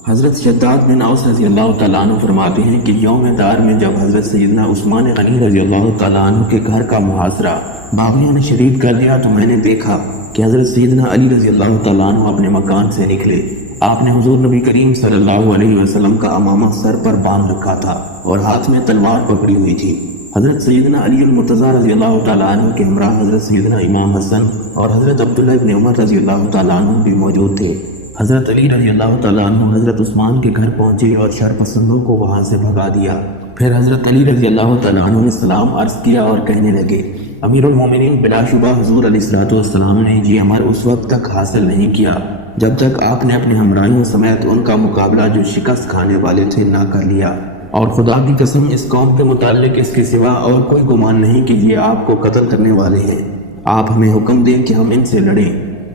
حضرت شداد بن اوس رضی اللہ تعالیٰ عنہ فرماتے ہیں کہ یوم دار میں جب حضرت سیدنا عثمان غنی رضی اللہ تعالیٰ عنہ کے گھر کا محاصرہ باغیوں نے شدید کر دیا تو میں نے دیکھا کہ حضرت سیدنا علی رضی اللہ تعالیٰ عنہ اپنے مکان سے نکلے۔ آپ نے حضور نبی کریم صلی اللہ علیہ وسلم کا عمامہ سر پر باندھ رکھا تھا اور ہاتھ میں تلوار پکڑی ہوئی تھی۔ حضرت سیدنا علی المرتضیٰ رضی اللہ تعالیٰ عنہ کے ہمراہ حضرت سیدنا امام حسن اور حضرت عبداللہ ابن عمر رضی اللہ تعالیٰ عنہ بھی موجود تھے۔ حضرت علی رضی اللہ تعالیٰ عنہ حضرت عثمان کے گھر پہنچے اور شر پسندوں کو وہاں سے بھگا دیا۔ پھر حضرت علی رضی اللہ تعالیٰ عنہ نے سلام عرض کیا اور کہنے لگے، امیر المومنین، بلا شبہ حضور علیہ السلام نے یہ امر اس وقت تک حاصل نہیں کیا جب تک آپ نے اپنے ہمراہیوں سمیت ان کا مقابلہ جو شکست کھانے والے تھے نہ کر لیا، اور خدا کی قسم اس قوم کے متعلق اس کے سوا اور کوئی گمان نہیں کہ یہ آپ کو قتل کرنے والے ہیں۔ آپ ہمیں حکم دیں کہ ہم ان سے لڑیں۔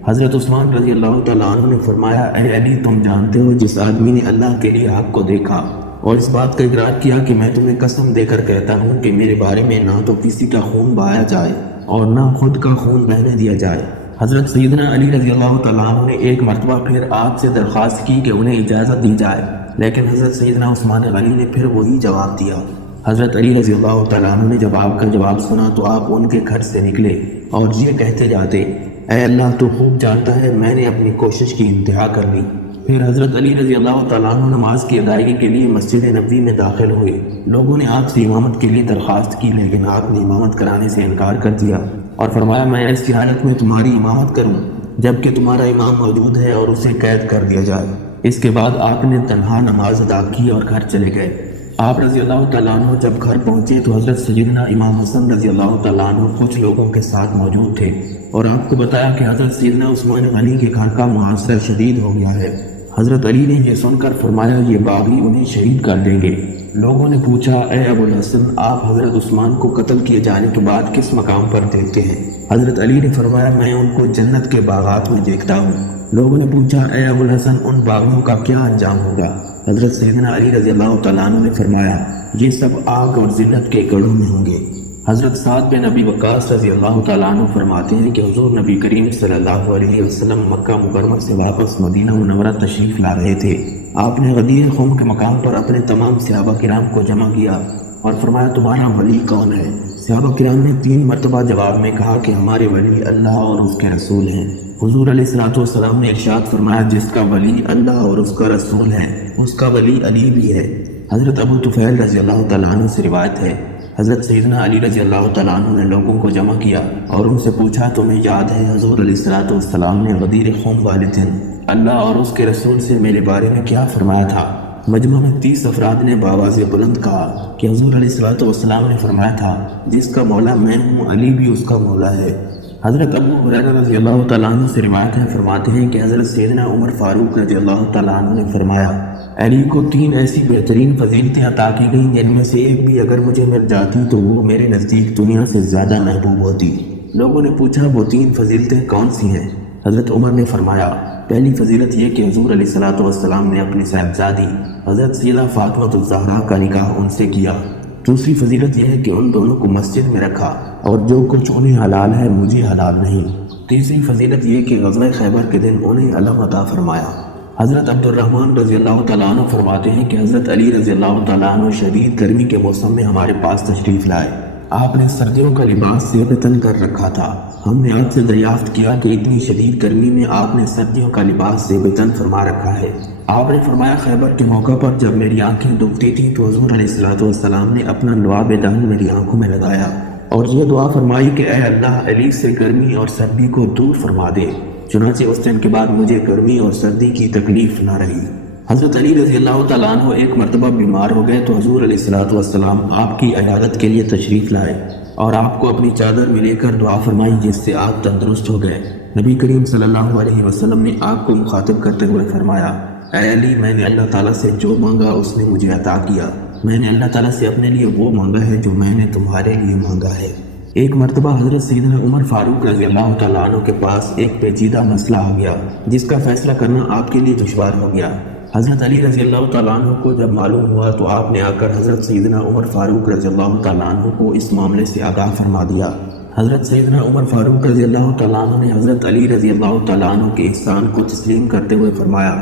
حضرت عثمان رضی اللہ تعالیٰ عنہ نے فرمایا، اے علی، تم جانتے ہو جس آدمی نے اللہ کے لیے حق کو دیکھا اور اس بات کا اقرار کیا کہ میں تمہیں قسم دے کر کہتا ہوں کہ میرے بارے میں نہ تو کسی کا خون بہایا جائے اور نہ خود کا خون بہنے دیا جائے۔ حضرت سیدنا علی رضی اللہ تعالیٰ عنہ نے ایک مرتبہ پھر آپ سے درخواست کی کہ انہیں اجازت دی جائے، لیکن حضرت سیدنا عثمان غنی نے پھر وہی جواب دیا۔ حضرت علی رضی اللہ تعالیٰ عنہ نے جب آپ کا جواب سنا تو آپ ان کے گھر سے نکلے اور یہ کہتے جاتے، اے اللہ، تو خوب جانتا ہے میں نے اپنی کوشش کی انتہا کر لی۔ پھر حضرت علی رضی اللہ تعالیٰ عنہ نماز کی ادائیگی کے لیے مسجد نبوی میں داخل ہوئے۔ لوگوں نے آپ سے امامت کے لیے درخواست کی، لیکن آپ نے امامت کرانے سے انکار کر دیا اور فرمایا، میں ایسی حالت میں تمہاری امامت کروں جبکہ تمہارا امام موجود ہے اور اسے قید کر دیا جائے۔ اس کے بعد آپ نے تنہا نماز ادا کی اور گھر چلے گئے۔ آپ رضی اللہ تعالیٰ عنہ جب گھر پہنچے تو حضرت سیدنا امام حسن رضی اللہ تعالیٰ عنہ کچھ لوگوں کے ساتھ موجود تھے اور آپ کو بتایا کہ حضرت سیدنا عثمان غنی کے گھر کا محاصرہ شدید ہو گیا ہے۔ حضرت علی نے یہ سن کر فرمایا، یہ باغی انہیں شہید کر دیں گے۔ لوگوں نے پوچھا، اے ابو الحسن، آپ حضرت عثمان کو قتل کیے جانے کے بعد کس مقام پر دیکھتے ہیں؟ حضرت علی نے فرمایا، میں ان کو جنت کے باغات میں دیکھتا ہوں۔ لوگوں نے پوچھا، اے ابو الحسن، ان باغوں کا کیا انجام ہوگا؟ حضرت سیدنا علی رضی اللہ تعالیٰ عنہ نے فرمایا، یہ سب آگ اور ذلت کے گڑھوں میں ہوں گے۔ حضرت سعد بن ابی وقاص رضی اللہ تعالیٰ عنہ فرماتے ہیں کہ حضور نبی کریم صلی اللہ علیہ وسلم مکہ مکرمہ سے واپس مدینہ منورہ تشریف لا رہے تھے۔ آپ نے غدیر قوم کے مقام پر اپنے تمام صحابہ کرام کو جمع کیا اور فرمایا، تمہارا ولی کون ہے؟ صحابہ کرام نے 3 مرتبہ جواب میں کہا کہ ہمارے ولی اللہ اور اس کے رسول ہیں۔ حضور علیہ السلام نے ارشاد فرمایا، جس کا ولی اللہ اور اس کا رسول ہے اس کا ولی علی بھی ہے۔ حضرت ابو طفیل رضی اللہ تعالیٰ عنہ سے روایت ہے، حضرت سیدنا علی رضی اللہ تعالیٰ عنہ نے لوگوں کو جمع کیا اور ان سے پوچھا، تمہیں یاد ہے حضور علیہ السلام نے غدیر قوم والے دن اللہ اور اس کے رسول سے میرے بارے میں کیا فرمایا تھا؟ مجمع میں 30 افراد نے بآواز بلند کہا کہ حضور علیہ السلام نے فرمایا تھا، جس کا مولا میں ہوں علی بھی اس کا مولا ہے۔ حضرت ابو ہریرہ رضی اللہ تعالیٰ عنہ سے روایت ہے، فرماتے ہیں کہ حضرت سیدنا عمر فاروق رضی اللہ تعالیٰ عنہ نے فرمایا، علی کو 3 ایسی بہترین فضیلتیں عطا کی گئیں جن میں سے ایک بھی اگر مجھے مل جاتی تو وہ میرے نزدیک دنیا سے زیادہ محبوب ہوتی۔ لوگوں نے پوچھا، وہ 3 فضیلتیں کون سی ہیں؟ حضرت عمر نے فرمایا، پہلی فضیلت یہ کہ حضور علیہ السلام نے اپنی صاحبزادی حضرت سیدہ فاطمہ الزہرا کا نکاح ان سے کیا۔ دوسری فضیلت یہ ہے کہ ان دونوں کو مسجد میں رکھا اور جو کچھ انہیں حلال ہے مجھے حلال نہیں۔ تیسری فضیلت یہ کہ غزوہ خیبر کے دن انہیں علم عطا فرمایا۔ حضرت عبد الرحمن رضی اللہ تعالیٰ عنہ فرماتے ہیں کہ حضرت علی رضی اللہ تعالیٰ عنہ شدید گرمی کے موسم میں ہمارے پاس تشریف لائے۔ آپ نے سردیوں کا لباس زیب تن کر رکھا تھا۔ ہم نے آپ سے دریافت کیا کہ اتنی شدید گرمی میں آپ نے سردیوں کا لباس زیب تن فرما رکھا ہے۔ آپ نے فرمایا خیبر کے موقع پر جب میری آنکھیں دکھتی تھیں تو حضور علیہ السلام نے اپنا لعاب دہن میری آنکھوں میں لگایا اور یہ دعا فرمائی کہ اے اللہ علی سے گرمی اور سردی کو دور فرما دے۔ چنانچہ اس دن کے بعد مجھے گرمی اور سردی کی تکلیف نہ رہی۔ حضرت علی رضی اللہ تعالیٰ عنہ ایک مرتبہ بیمار ہو گئے تو حضور علیہ السلام آپ کی عیادت کے لیے تشریف لائے اور آپ کو اپنی چادر میں لے کر دعا فرمائی جس سے آپ تندرست ہو گئے۔ نبی کریم صلی اللہ علیہ وسلم نے آپ کو مخاطب کرتے ہوئے فرمایا اے علی، میں نے اللہ تعالیٰ سے جو مانگا اس نے مجھے عطا کیا۔ میں نے اللہ تعالیٰ سے اپنے لیے وہ مانگا ہے جو میں نے تمہارے لیے مانگا ہے۔ ایک مرتبہ حضرت سیدنا عمر فاروق رضی اللہ تعالیٰ عنہ کے پاس ایک پیچیدہ مسئلہ آ گیا جس کا فیصلہ کرنا آپ کے لیے دشوار ہو گیا۔ حضرت علی رضی اللہ تعالیٰ عنہ کو جب معلوم ہوا تو آپ نے آ کر حضرت سیدنا عمر فاروق رضی اللہ تعالیٰ عنہ کو اس معاملے سے آگاہ فرما دیا۔ حضرت سیدنا عمر فاروق رضی اللہ تعالیٰ عنہ نے حضرت علی رضی اللہ تعالیٰ عنہ کے احسان کو تسلیم کرتے ہوئے فرمایا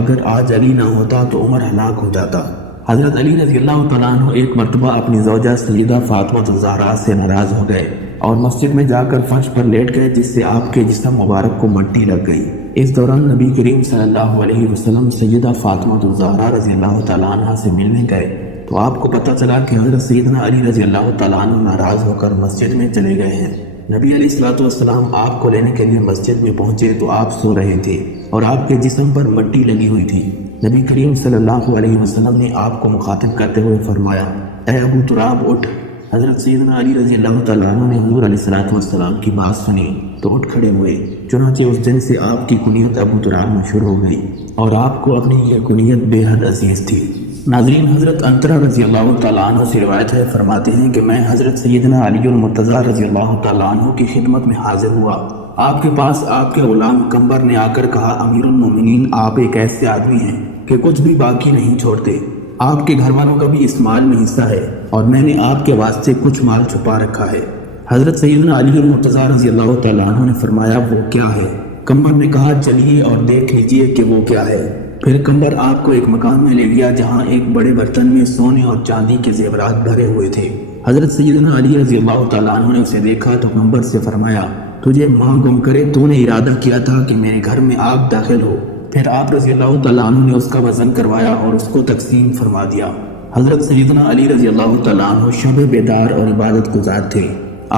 اگر آج علی نہ ہوتا تو عمر ہلاک ہو جاتا۔ حضرت علی رضی اللہ تعالیٰ عنہ ایک مرتبہ اپنی زوجہ سیدہ فاطمہ الزہرا سے ناراض ہو گئے اور مسجد میں جا کر فرش پر لیٹ گئے جس سے آپ کے جسم مبارک کو مٹی لگ گئی۔ اس دوران نبی کریم صلی اللہ علیہ وسلم سیدہ فاطمہ الزہرا رضی اللہ تعالیٰ عنہ سے ملنے گئے تو آپ کو پتہ چلا کہ حضرت سیدنا علی رضی اللہ تعالیٰ عنہ ناراض ہو کر مسجد میں چلے گئے ہیں۔ نبی علیہ السلام آپ کو لینے کے لیے مسجد میں پہنچے تو آپ سو رہے تھے اور آپ کے جسم پر مٹی لگی ہوئی تھی۔ نبی کریم صلی اللہ علیہ وسلم نے آپ کو مخاطب کرتے ہوئے فرمایا اے ابو تراب اٹھ۔ حضرت سیدنا علی رضی اللہ تعالیٰ عنہ نے حضور علیہ السلام کی بات سنی تو اٹھ کھڑے ہوئے۔ چنانچہ اس دن سے آپ کی کنیت ابو تراب مشہور ہو گئی اور آپ کو اپنی یہ کنیت بے حد عزیز تھی۔ ناظرین، حضرت انطرہ رضی اللہ تعالیٰ عنہ سے روایت ہے، فرماتے ہیں کہ میں حضرت سیدنا علی المرتضیٰ رضی اللہ تعالیٰ عنہ کی خدمت میں حاضر ہوا۔ آپ کے پاس آپ کے غلام کمبر نے آ کر کہا امیر المومنین، آپ ایک ایسے آدمی ہیں کہ کچھ بھی باقی نہیں چھوڑتے۔ آپ کے گھر والوں کا بھی اس مال میں حصہ ہے اور میں نے آپ کے واسطے کچھ مال چھپا رکھا ہے۔ حضرت سیدنا علی المرتضیٰ رضی اللہ تعالیٰ عنہ نے فرمایا وہ کیا ہے؟ کمبر نے کہا چلیے اور دیکھ لیجئے کہ وہ کیا ہے۔ پھر کمبر آپ کو ایک مکان میں لے گیا جہاں ایک بڑے برتن میں سونے اور چاندی کے زیورات بھرے ہوئے تھے۔ حضرت سیدنا علی رضی اللہ تعالیٰ عنہ نے اسے دیکھا تو کمبر سے فرمایا تجھے ماں گم کرے، تو نے ارادہ کیا تھا کہ میرے گھر میں آپ داخل ہو۔ پھر آپ رضی اللہ تعالیٰ عنہ نے اس کا وزن کروایا اور اس کو تقسیم فرما دیا۔ حضرت سیدنا علی رضی اللہ تعالیٰ عنہ شب بیدار اور عبادت گزار تھے۔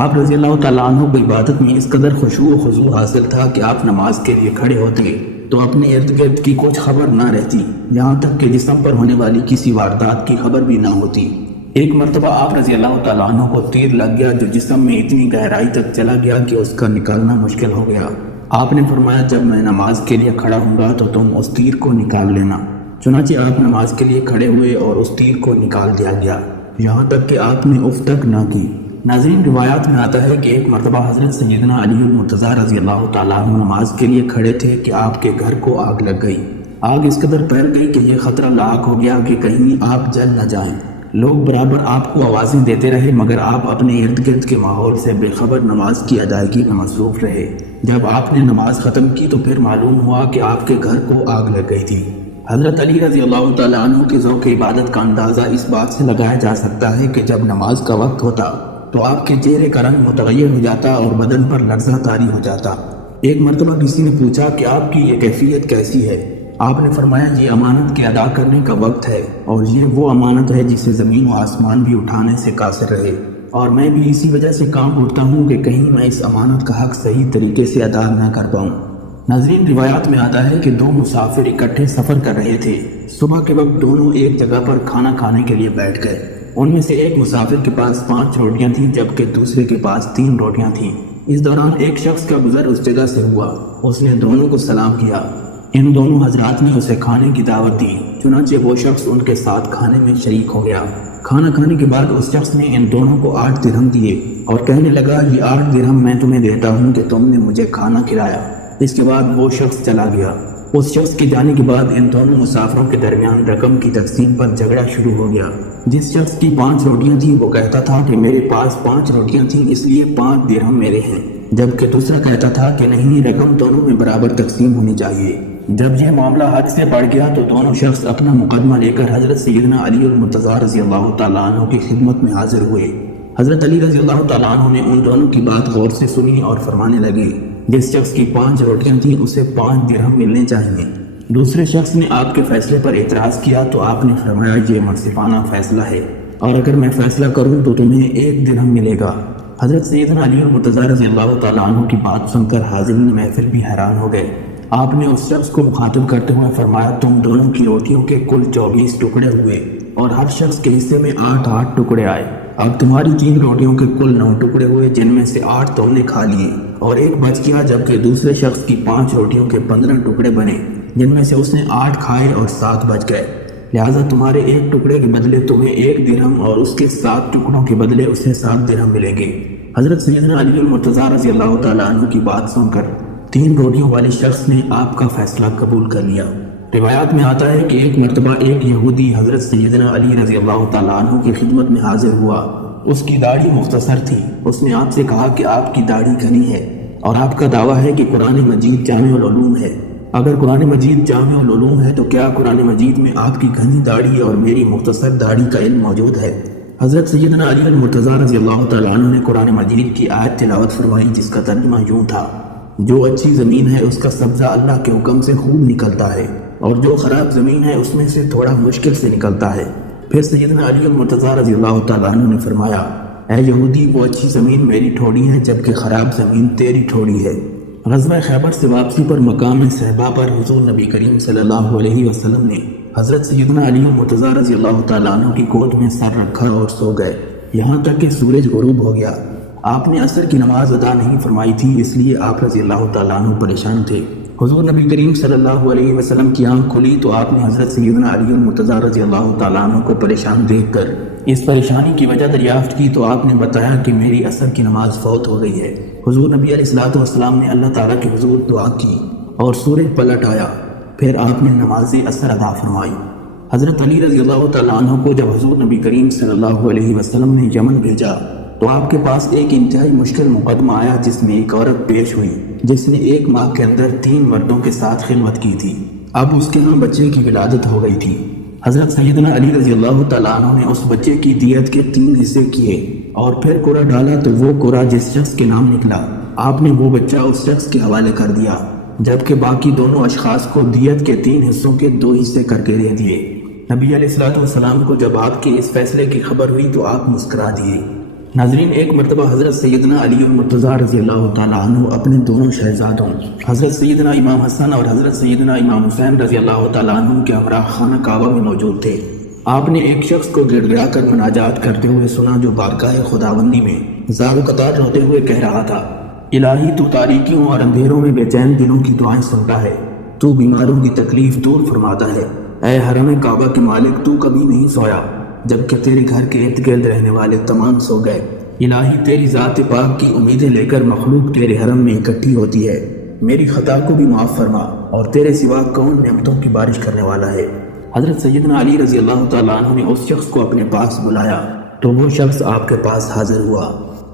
آپ رضی اللہ تعالیٰ عنہ کو عبادت میں اس قدر خشوع و خضوع حاصل تھا کہ آپ نماز کے لیے کھڑے ہوتے تو اپنے ارد گرد کی کچھ خبر نہ رہتی، یہاں تک کہ جسم پر ہونے والی کسی واردات کی خبر بھی نہ ہوتی۔ ایک مرتبہ آپ رضی اللہ تعالیٰ عنہ کو تیر لگ گیا جو جسم میں اتنی گہرائی تک چلا گیا کہ اس کا نکالنا مشکل ہو گیا۔ آپ نے فرمایا جب میں نماز کے لیے کھڑا ہوں گا تو تم اس تیر کو نکال لینا۔ چنانچہ آپ نماز کے لیے کھڑے ہوئے اور اس تیر کو نکال دیا گیا، یہاں تک کہ آپ نے اف تک نہ کی۔ ناظرین، روایات میں آتا ہے کہ ایک مرتبہ حضرت سیدنا علی المرتضیٰ رضی اللہ تعالیٰ عنہ نماز کے لیے کھڑے تھے کہ آپ کے گھر کو آگ لگ گئی۔ آگ اس قدر پھیل گئی کہ یہ خطرہ لاحق ہو گیا کہ کہیں آپ جل نہ جائیں۔ لوگ برابر آپ کو آوازیں دیتے رہے مگر آپ اپنے ارد گرد کے ماحول سے بے خبر نماز کی ادائیگی میں مصروف رہے۔ جب آپ نے نماز ختم کی تو پھر معلوم ہوا کہ آپ کے گھر کو آگ لگ گئی تھی۔ حضرت علی رضی اللہ تعالیٰ عنہ کے ذوق عبادت کا اندازہ اس بات سے لگایا جا سکتا ہے کہ جب نماز کا وقت ہوتا تو آپ کے چہرے کا رنگ متغیر ہو جاتا اور بدن پر لرزہ طاری ہو جاتا۔ ایک مرتبہ کسی نے پوچھا کہ آپ کی یہ کیفیت کیسی ہے؟ آپ نے فرمایا یہ امانت کے ادا کرنے کا وقت ہے اور یہ وہ امانت ہے جسے زمین و آسمان بھی اٹھانے سے قاصر رہے، اور میں بھی اسی وجہ سے کام اٹھتا ہوں کہ کہیں میں اس امانت کا حق صحیح طریقے سے ادا نہ کر پاؤں۔ ناظرین، روایات میں آتا ہے کہ دو مسافر اکٹھے سفر کر رہے تھے۔ صبح کے وقت دونوں ایک جگہ پر کھانا کھانے کے لیے بیٹھ گئے۔ ان میں سے ایک مسافر کے پاس 5 روٹیاں تھیں جبکہ دوسرے کے پاس 3 روٹیاں تھیں۔ اس دوران ایک شخص کا گزر اس جگہ سے ہوا، اس نے دونوں کو سلام کیا۔ ان دونوں حضرات نے اسے کھانے کی دعوت دی، چنانچہ وہ شخص ان کے ساتھ کھانے میں شریک ہو گیا۔ کھانا کھانے کے بعد اس شخص نے ان دونوں کو 8 درہم دیے اور کہنے لگا یہ 8 درہم میں تمہیں دیتا ہوں کہ تم نے مجھے کھانا کھلایا۔ اس کے بعد وہ شخص چلا گیا۔ اس شخص کے جانے کے بعد ان دونوں مسافروں کے درمیان رقم کی تقسیم پر جھگڑا شروع ہو گیا۔ جس شخص کی 5 روٹیاں تھیں وہ کہتا تھا کہ میرے پاس 5 روٹیاں تھیں اس لیے 5 درہم میرے ہیں، جبکہ دوسرا کہتا تھا کہ نہیں، رقم دونوں میں برابر تقسیم ہونی چاہیے۔ جب یہ معاملہ حد سے بڑھ گیا تو دونوں شخص اپنا مقدمہ لے کر حضرت سیدنا علی المرتضیٰ رضی اللہ تعالیٰ عنہ کی خدمت میں حاضر ہوئے۔ حضرت علی رضی اللہ تعالیٰ عنہ نے ان دونوں کی بات غور سے سنی اور فرمانے لگے، جس شخص کی 5 روٹیاں تھیں اسے 5 درہم ملنے چاہیے۔ دوسرے شخص نے آپ کے فیصلے پر اعتراض کیا تو آپ نے فرمایا، یہ منصفانہ فیصلہ ہے اور اگر میں فیصلہ کروں تو تمہیں 1 درہم ملے گا۔ حضرت سیدنا علی المرتضیٰ رضی اللہ تعالیٰ عنہ کی بات سن کر حاضرین محفل بھی حیران ہو گئے۔ آپ نے اس شخص کو مخاطب کرتے ہوئے فرمایا، تم دونوں کی روٹیوں کے کل 24 ٹکڑے ہوئے اور ہر شخص کے حصے میں 8 ٹکڑے آئے۔ اب تمہاری 3 روٹیوں کے کل 9 ٹکڑے ہوئے، جن میں سے 8 تم نے کھا لیے اور 1 بچ گیا، جبکہ دوسرے شخص کی 5 روٹیوں کے 15 ٹکڑے بنے، جن میں سے اس نے 8 کھائے اور 7 بچ گئے۔ لہٰذا تمہارے 1 ٹکڑے کے بدلے تمہیں 1 درہم اور اس کے 7 ٹکڑوں کے بدلے اسے 7 درہم ملیں گے۔ حضرت سیدنا علی المرتضیٰ رضی اللہ تعالیٰ عنہ کی بات سن کر 3 روٹیوں والے شخص نے آپ کا فیصلہ قبول کر لیا۔ روایات میں آتا ہے کہ ایک مرتبہ ایک یہودی حضرت سیدنا علی رضی اللہ تعالیٰ عنہ کی خدمت میں حاضر ہوا۔ اس کی داڑھی مختصر تھی۔ اس نے آپ سے کہا کہ آپ کی داڑھی گھنی ہے اور آپ کا دعویٰ ہے کہ قرآن مجید جامع العلوم ہے۔ اگر قرآن مجید جامع العلوم ہے تو کیا قرآن مجید میں آپ کی گھنی داڑھی اور میری مختصر داڑھی کا علم موجود ہے؟ حضرت سیدنا علی المرتضیٰ رضی اللہ تعالیٰ عنہ نے قرآن مجید کی آیت تلاوت فرمائی، جس کا ترجمہ یوں تھا، جو اچھی زمین ہے اس کا سبزہ اللہ کے حکم سے خوب نکلتا ہے اور جو خراب زمین ہے اس میں سے تھوڑا مشکل سے نکلتا ہے۔ پھر سیدنا علی المرتضیٰ رضی اللہ تعالیٰ عنہ نے فرمایا، اے یہودی، وہ اچھی زمین میری ٹھوڑی ہے جبکہ خراب زمین تیری ٹھوڑی ہے۔ غزوہ خیبر سے واپسی پر مقام صحبہ پر حضور نبی کریم صلی اللہ علیہ وسلم نے حضرت سیدنا علی المرتضیٰ رضی اللہ تعالیٰ عنہ کی گود میں سر رکھا اور سو گئے، یہاں تک کہ سورج غروب ہو گیا۔ آپ نے عصر کی نماز ادا نہیں فرمائی تھی، اس لیے آپ رضی اللہ تعالیٰ عنہ پریشان تھے۔ حضور نبی کریم صلی اللہ علیہ وسلم کی آنکھ کھلی تو آپ نے حضرت سیدنا علی المرتضیٰ رضی اللہ تعالیٰ عنہ کو پریشان دیکھ کر اس پریشانی کی وجہ دریافت کی تو آپ نے بتایا کہ میری عصر کی نماز فوت ہو گئی ہے۔ حضور نبی علیہ الصلوۃ والسلام نے اللہ تعالیٰ کے حضور دعا کی اور سورج پلٹ آیا، پھر آپ نے نماز عصر ادا فرمائی۔ حضرت علی رضی اللہ تعالیٰ عنہ کو جب حضور نبی کریم صلی اللہ علیہ وسلم نے یمن بھیجا تو آپ کے پاس ایک انتہائی مشکل مقدمہ آیا، جس میں ایک عورت پیش ہوئی جس نے 1 ماہ کے اندر 3 مردوں کے ساتھ خدمت کی تھی۔ اب اس کے ہاں بچے کی ولادت ہو گئی تھی۔ حضرت سیدنا علی رضی اللہ تعالیٰ عنہ نے اس بچے کی دیت کے 3 حصے کیے اور پھر قرعہ ڈالا تو وہ قرعہ جس شخص کے نام نکلا آپ نے وہ بچہ اس شخص کے حوالے کر دیا، جبکہ باقی دونوں اشخاص کو دیت کے 3 حصوں کے 2 حصے کر کے دے دیے۔ نبی علیہ الصلوۃ والسلام کو جب آپ کے اس فیصلے کی خبر ہوئی تو آپ مسکرا دیے۔ ناظرین، ایک مرتبہ حضرت سیدنا علی المرتضیٰ رضی اللہ تعالیٰ عنہ اپنے دونوں شہزادوں حضرت سیدنا امام حسن اور حضرت سیدنا امام حسین رضی اللہ تعالیٰ عنہ کے ہمراہ خانہ کعبہ میں موجود تھے۔ آپ نے ایک شخص کو گڑ گڑا کر مناجات کرتے ہوئے سنا، جو بارگاہ خداوندی میں زار و قطار روتے ہوئے کہہ رہا تھا، الہی تو تاریکیوں اور اندھیروں میں بے چین دلوں کی دعائیں سنتا ہے، تو بیماروں کی تکلیف دور فرماتا ہے۔ اے حرم کعبہ کے مالک، تو کبھی نہیں سویا جبکہ تیرے گھر کے ارد گرد رہنے والے تمام سو گئے۔ الہی، تیری ذات پاک کی امیدیں لے کر مخلوق تیرے حرم میں اکٹھی ہوتی ہے، میری خطا کو بھی معاف فرما، اور تیرے سوا کون نعمتوں کی بارش کرنے والا ہے۔ حضرت سیدنا علی رضی اللہ تعالیٰ عنہ نے اس شخص کو اپنے پاس بلایا تو وہ شخص آپ کے پاس حاضر ہوا۔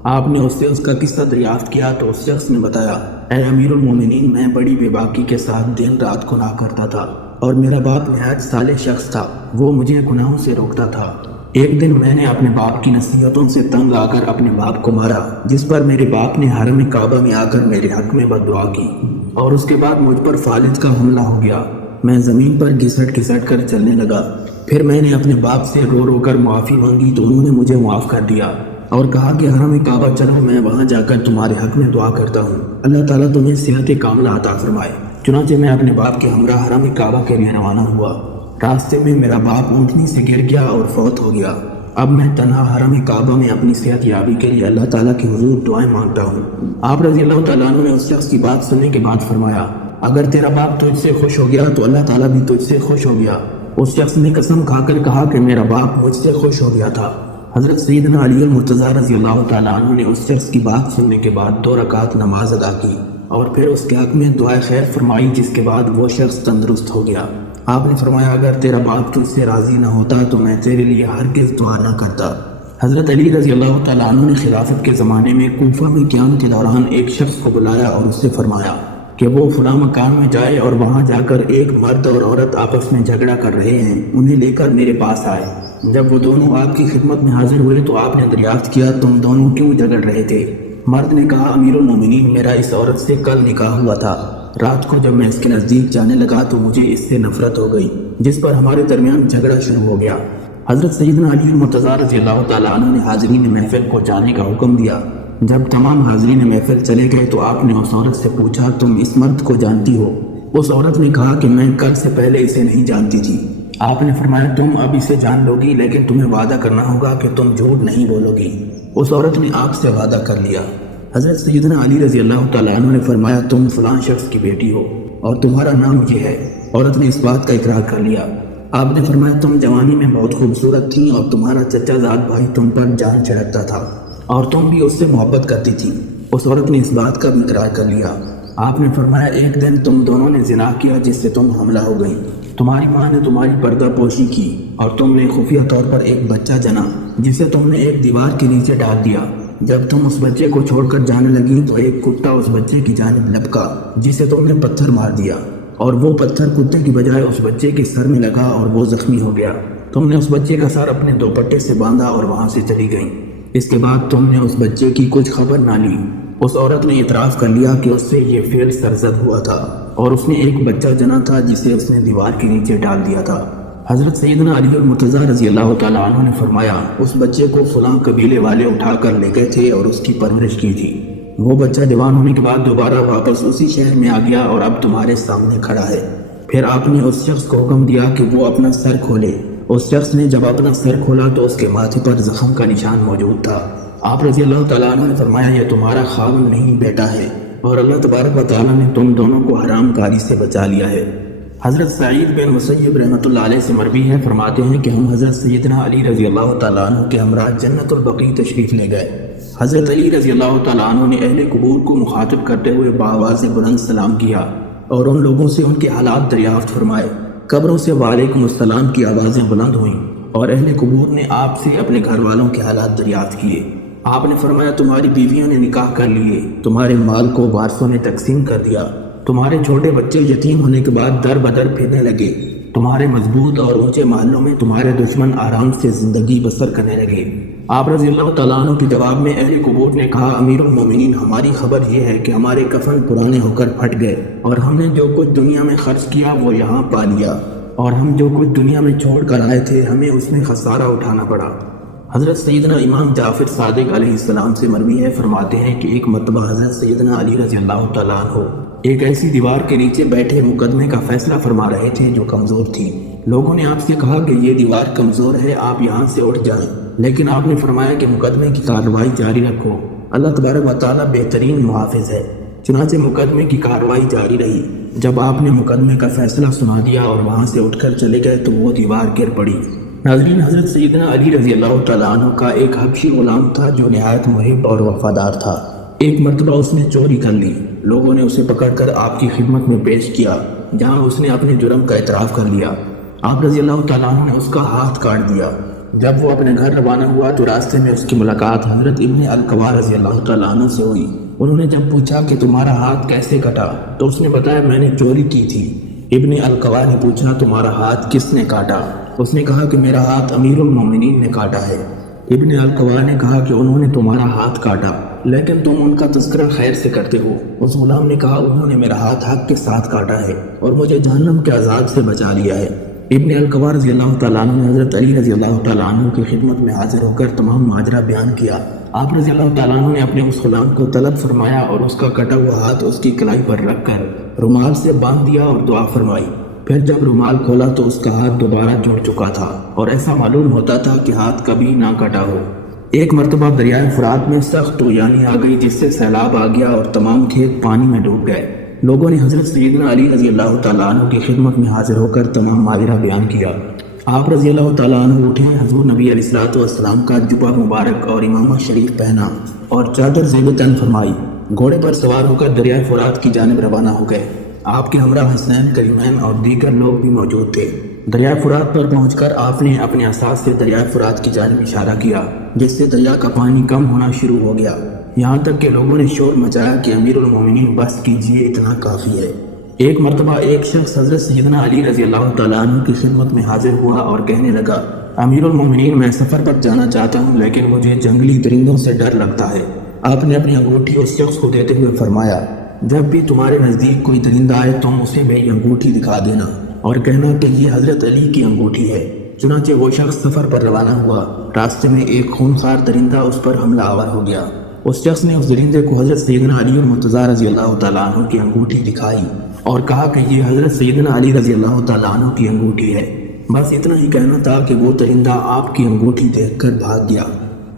آپ نے اس سے اس کا قصہ دریافت کیا تو اس شخص نے بتایا، اے امیر المومنین، میں بڑی بے باکی کے ساتھ دن رات گناہ کرتا تھا اور میرا باپ نہایت صالح شخص تھا، وہ مجھے گناہوں سے روکتا تھا۔ ایک دن میں نے اپنے باپ کی نصیحتوں سے تنگ آ کر اپنے باپ کو مارا، جس پر میرے باپ نے حرم کعبہ میں آ کر میرے حق میں بد دعا کی اور اس کے بعد مجھ پر فالج کا حملہ ہو گیا۔ میں زمین پر گھسٹ گھسٹ کر چلنے لگا۔ پھر میں نے اپنے باپ سے رو رو کر معافی مانگی تو انہوں نے مجھے معاف کر دیا اور کہا کہ حرم کعبہ چلو، میں وہاں جا کر تمہارے حق میں دعا کرتا ہوں، اللہ تعالیٰ تمہیں صحت کاملہ عطا فرمائے۔ چنانچہ میں اپنے باپ کے ہمراہ حرم کعبہ کے لیے روانہ ہوا۔ راستے میں میرا باپ اونٹنی سے گر گیا اور فوت ہو گیا۔ اب میں تنہا حرم کعبہ میں اپنی صحت یابی کے لیے اللہ تعالیٰ کے حضور دعائیں مانگتا ہوں۔ آپ رضی اللہ تعالیٰ عنہ نے اس شخص کی بات سننے کے بعد فرمایا، اگر تیرا باپ تجھ سے خوش ہو گیا تو اللہ تعالیٰ بھی تجھ سے خوش ہو گیا۔ اس شخص نے قسم کھا کر کہا کہ میرا باپ مجھ سے خوش ہو گیا تھا۔ حضرت سیدنا علی المرتضیٰ رضی اللہ تعالیٰ عنہ نے اس شخص کی بات سننے کے بعد 2 رکعت نماز ادا کی اور پھر اس کے حق میں دعائے خیر فرمائی، جس کے بعد وہ شخص تندرست ہو گیا۔ آپ نے فرمایا، اگر تیرا باپ تجھ سے راضی نہ ہوتا تو میں تیرے لیے ہرگز دعا نہ کرتا۔ حضرت علی رضی اللہ تعالیٰ عنہ نے خلافت کے زمانے میں کوفہ میں قیام کے دوران ایک شخص کو بلایا اور اس سے فرمایا کہ وہ فلاں مکان میں جائے اور وہاں جا کر ایک مرد اور عورت آپس میں جھگڑا کر رہے ہیں، انہیں لے کر میرے پاس آئے۔ جب وہ دونوں آپ کی خدمت میں حاضر ہوئے تو آپ نے دریافت کیا تم دونوں کیوں جھگڑ رہے تھے؟ مرد نے کہا امیر المومنین میرا اس عورت سے کل نکاح ہوا تھا، رات کو جب میں اس کے نزدیک جانے لگا تو مجھے اس سے نفرت ہو گئی، جس پر ہمارے درمیان جھگڑا شروع ہو گیا۔ حضرت سیدنا علی المرتضیٰ رضی اللہ تعالیٰ عنہ نے حاضرین محفل کو جانے کا حکم دیا۔ جب تمام حاضرین محفل چلے گئے تو آپ نے اس عورت سے پوچھا تم اس مرد کو جانتی ہو؟ اس عورت نے کہا کہ میں کل سے پہلے اسے نہیں جانتی تھی۔ آپ نے فرمایا تم اب اسے جان لو گی، لیکن تمہیں وعدہ کرنا ہوگا کہ تم جھوٹ نہیں بولو گی۔ اس عورت نے آپ سے وعدہ کر لیا۔ حضرت سیدنا علی رضی اللہ تعالیٰ عنہ نے فرمایا تم فلاں شخص کی بیٹی ہو اور تمہارا نام یہ ہے۔ عورت نے اس بات کا اقرار کر لیا۔ آپ نے فرمایا تم جوانی میں بہت خوبصورت تھی اور تمہارا چچا زاد بھائی تم پر جان چڑھتا تھا اور تم بھی اس سے محبت کرتی تھی۔ اس عورت نے اس بات کا بھی اقرار کر لیا۔ آپ نے فرمایا ایک دن تم دونوں نے زنا کیا جس سے تم حاملہ ہو گئی، تمہاری ماں نے تمہاری پردہ پوشی کی اور تم نے خفیہ طور پر ایک بچہ جنا جسے تم نے ایک دیوار کے نیچے ڈال دیا۔ جب تم اس بچے کو چھوڑ کر جانے لگی تو ایک کتا اس بچے کی جانب لپکا جسے تم نے پتھر مار دیا اور وہ پتھر کتے کی بجائے اس بچے کے سر میں لگا اور وہ زخمی ہو گیا۔ تم نے اس بچے کا سر اپنے دوپٹے سے باندھا اور وہاں سے چلی گئی۔ اس کے بعد تم نے اس بچے کی کچھ خبر نہ لی۔ اس عورت نے اعتراف کر لیا کہ اس سے یہ فعل سرزد ہوا تھا اور اس نے ایک بچہ جنا تھا جسے اس نے دیوار کے نیچے ڈال دیا تھا۔ حضرت سیدنا علی المرتضیٰ رضی اللہ تعالیٰ عنہ نے فرمایا اس بچے کو فلاں قبیلے والے اٹھا کر لے گئے تھے اور اس کی پرورش کی تھی۔ وہ بچہ جوان ہونے کے بعد دوبارہ واپس اسی شہر میں آ گیا اور اب تمہارے سامنے کھڑا ہے۔ پھر آپ نے اس شخص کو حکم دیا کہ وہ اپنا سر کھولے۔ اس شخص نے جب اپنا سر کھولا تو اس کے ماتھے پر زخم کا نشان موجود تھا۔ آپ رضی اللہ تعالیٰ عنہ نے فرمایا یہ تمہارا خاوند نہیں بیٹا ہے اور اللہ تبارک و تعالیٰ نے تم دونوں کو حرام کاری سے بچا لیا ہے۔ حضرت سعید بن مسیب رحمۃ اللہ علیہ سے مروی ہے، فرماتے ہیں کہ ہم حضرت سیدنا علی رضی اللہ تعالیٰ عنہ کے ہمراہ جنت البقیع تشریف لے گئے۔ حضرت علی رضی اللہ تعالیٰ عنہ نے اہل قبور کو مخاطب کرتے ہوئے بآواز بلند سلام کیا اور ان لوگوں سے ان کے حالات دریافت فرمائے۔ قبروں سے وعلیکم السلام کی آوازیں بلند ہوئیں اور اہل قبور نے آپ سے اپنے گھر والوں کے حالات دریافت کیے۔ آپ نے فرمایا تمہاری بیویوں نے نکاح کر لیے، تمہارے مال کو وارثوں نے تقسیم کر دیا، تمہارے چھوٹے بچے یتیم ہونے کے بعد در بدر پھرنے لگے، تمہارے مضبوط اور اونچے محلوں میں تمہارے دشمن آرام سے زندگی بسر کرنے لگے۔ آپ رضی اللہ تعالیٰ عنہ کے جواب میں اہل قبور نے کہا امیر المومنین ہماری خبر یہ ہے کہ ہمارے کفن پرانے ہو کر پھٹ گئے اور ہم نے جو کچھ دنیا میں خرچ کیا وہ یہاں پا لیا اور ہم جو کچھ دنیا میں چھوڑ کر آئے تھے ہمیں اس میں خسارہ اٹھانا پڑا۔ حضرت سیدنا امام جعفر صادق علیہ السلام سے مروی ہے، فرماتے ہیں کہ ایک مرتبہ حضرت سیدنا علی رضی اللہ تعالیٰ عنہ ایک ایسی دیوار کے نیچے بیٹھے مقدمے کا فیصلہ فرما رہے تھے جو کمزور تھی۔ لوگوں نے آپ سے کہا کہ یہ دیوار کمزور ہے، آپ یہاں سے اٹھ جائیں، لیکن آپ نے فرمایا کہ مقدمے کی کارروائی جاری رکھو، اللہ تبارک و تعالیٰ بہترین محافظ ہے۔ چنانچہ مقدمے کی کارروائی جاری رہی۔ جب آپ نے مقدمے کا فیصلہ سنا دیا اور وہاں سے اٹھ کر چلے گئے تو وہ دیوار گر پڑی۔ ناظرین، حضرت سیدنا علی رضی اللہ تعالیٰ عنہ کا ایک حبشی غلام تھا جو نہایت محب اور وفادار تھا۔ ایک مرتبہ اس نے چوری کر لی، لوگوں نے اسے پکڑ کر آپ کی خدمت میں پیش کیا جہاں اس نے اپنے جرم کا اعتراف کر لیا۔ آپ رضی اللہ تعالیٰ عنہ نے اس کا ہاتھ کاٹ دیا۔ جب وہ اپنے گھر روانہ ہوا تو راستے میں اس کی ملاقات حضرت ابن القوا رضی اللہ تعالیٰ عنہ سے ہوئی۔ انہوں نے جب پوچھا کہ تمہارا ہاتھ کیسے کٹا تو اس نے بتایا میں نے چوری کی تھی۔ ابن القوا نے پوچھا تمہارا ہاتھ کس نے کاٹا؟ اس نے کہا کہ میرا ہاتھ امیر المومنین نے کاٹا ہے۔ ابن القوا نے کہا کہ انہوں نے تمہارا ہاتھ کاٹا لیکن تم ان کا تذکرہ خیر سے کرتے ہو۔ اس غلام نے کہا انہوں نے میرا ہاتھ حق کے ساتھ کاٹا ہے اور مجھے جہنم کے عذاب سے بچا لیا ہے۔ ابن القوا رضی اللہ تعالیٰ عنہ نے حضرت علی رضی اللہ تعالیٰ عنہ کی خدمت میں حاضر ہو کر تمام ماجرا بیان کیا۔ آپ رضی اللہ تعالیٰ عنہ نے اپنے اس غلام کو طلب فرمایا اور اس کا کٹا ہوا ہاتھ اس کی کلائی پر رکھ کر رومال سے باندھ دیا اور دعا فرمائی۔ پھر جب رومال کھولا تو اس کا ہاتھ دوبارہ جڑ چکا تھا اور ایسا معلوم ہوتا تھا کہ ہاتھ کبھی نہ کٹا ہو۔ ایک مرتبہ دریائے فرات میں سخت طوفان آ گئی جس سے سیلاب آ گیا اور تمام کھیت پانی میں ڈوب گئے۔ لوگوں نے حضرت سیدنا علی رضی اللہ تعالیٰ عنہ کی خدمت میں حاضر ہو کر تمام ماجرا بیان کیا۔ آپ رضی اللہ تعالیٰ عنہ اٹھے، حضور نبی علیہ الصلوۃ والسلام کا جبہ مبارک اور امامہ شریف پہنا اور چادر زیب تن فرمائی، گھوڑے پر سوار ہو کر دریائے فرات کی جانب روانہ ہو گئے۔ آپ کے ہمراہ حسین، کریمین اور دیگر لوگ بھی موجود تھے۔ دریائے فرات پر پہنچ کر آپ نے اپنے اساس سے دریائے فرات کی جانب اشارہ کیا، جس سے دریا کا پانی کم ہونا شروع ہو گیا، یہاں تک کہ لوگوں نے شور مچایا کہ امیر المومنین بس کیجیے، اتنا کافی ہے۔ ایک مرتبہ ایک شخص حضرت سیدنا علی رضی اللہ تعالیٰ عنہ کی خدمت میں حاضر ہوا اور کہنے لگا، امیر المومنین، میں سفر پر جانا چاہتا ہوں، لیکن مجھے جنگلی درندوں سے ڈر لگتا ہے۔ آپ نے اپنی انگوٹھی اس شخص کو دیتے ہوئے فرمایا، جب بھی تمہارے نزدیک کوئی درندہ آئے تم اسے میری انگوٹھی دکھا دینا اور کہنا کہ یہ حضرت علی کی انگوٹھی ہے۔ چنانچہ وہ شخص سفر پر روانہ ہوا۔ راستے میں ایک خونخوار درندہ اس پر حملہ آور ہو گیا۔ اس شخص نے اس درندے کو حضرت سیدنا علی المرتضیٰ رضی اللہ تعالیٰ عنہ کی انگوٹھی دکھائی اور کہا کہ یہ حضرت سیدنا علی رضی اللہ تعالیٰ عنہ کی انگوٹھی ہے۔ بس اتنا ہی کہنا تھا کہ وہ درندہ آپ کی انگوٹھی دیکھ کر بھاگ گیا۔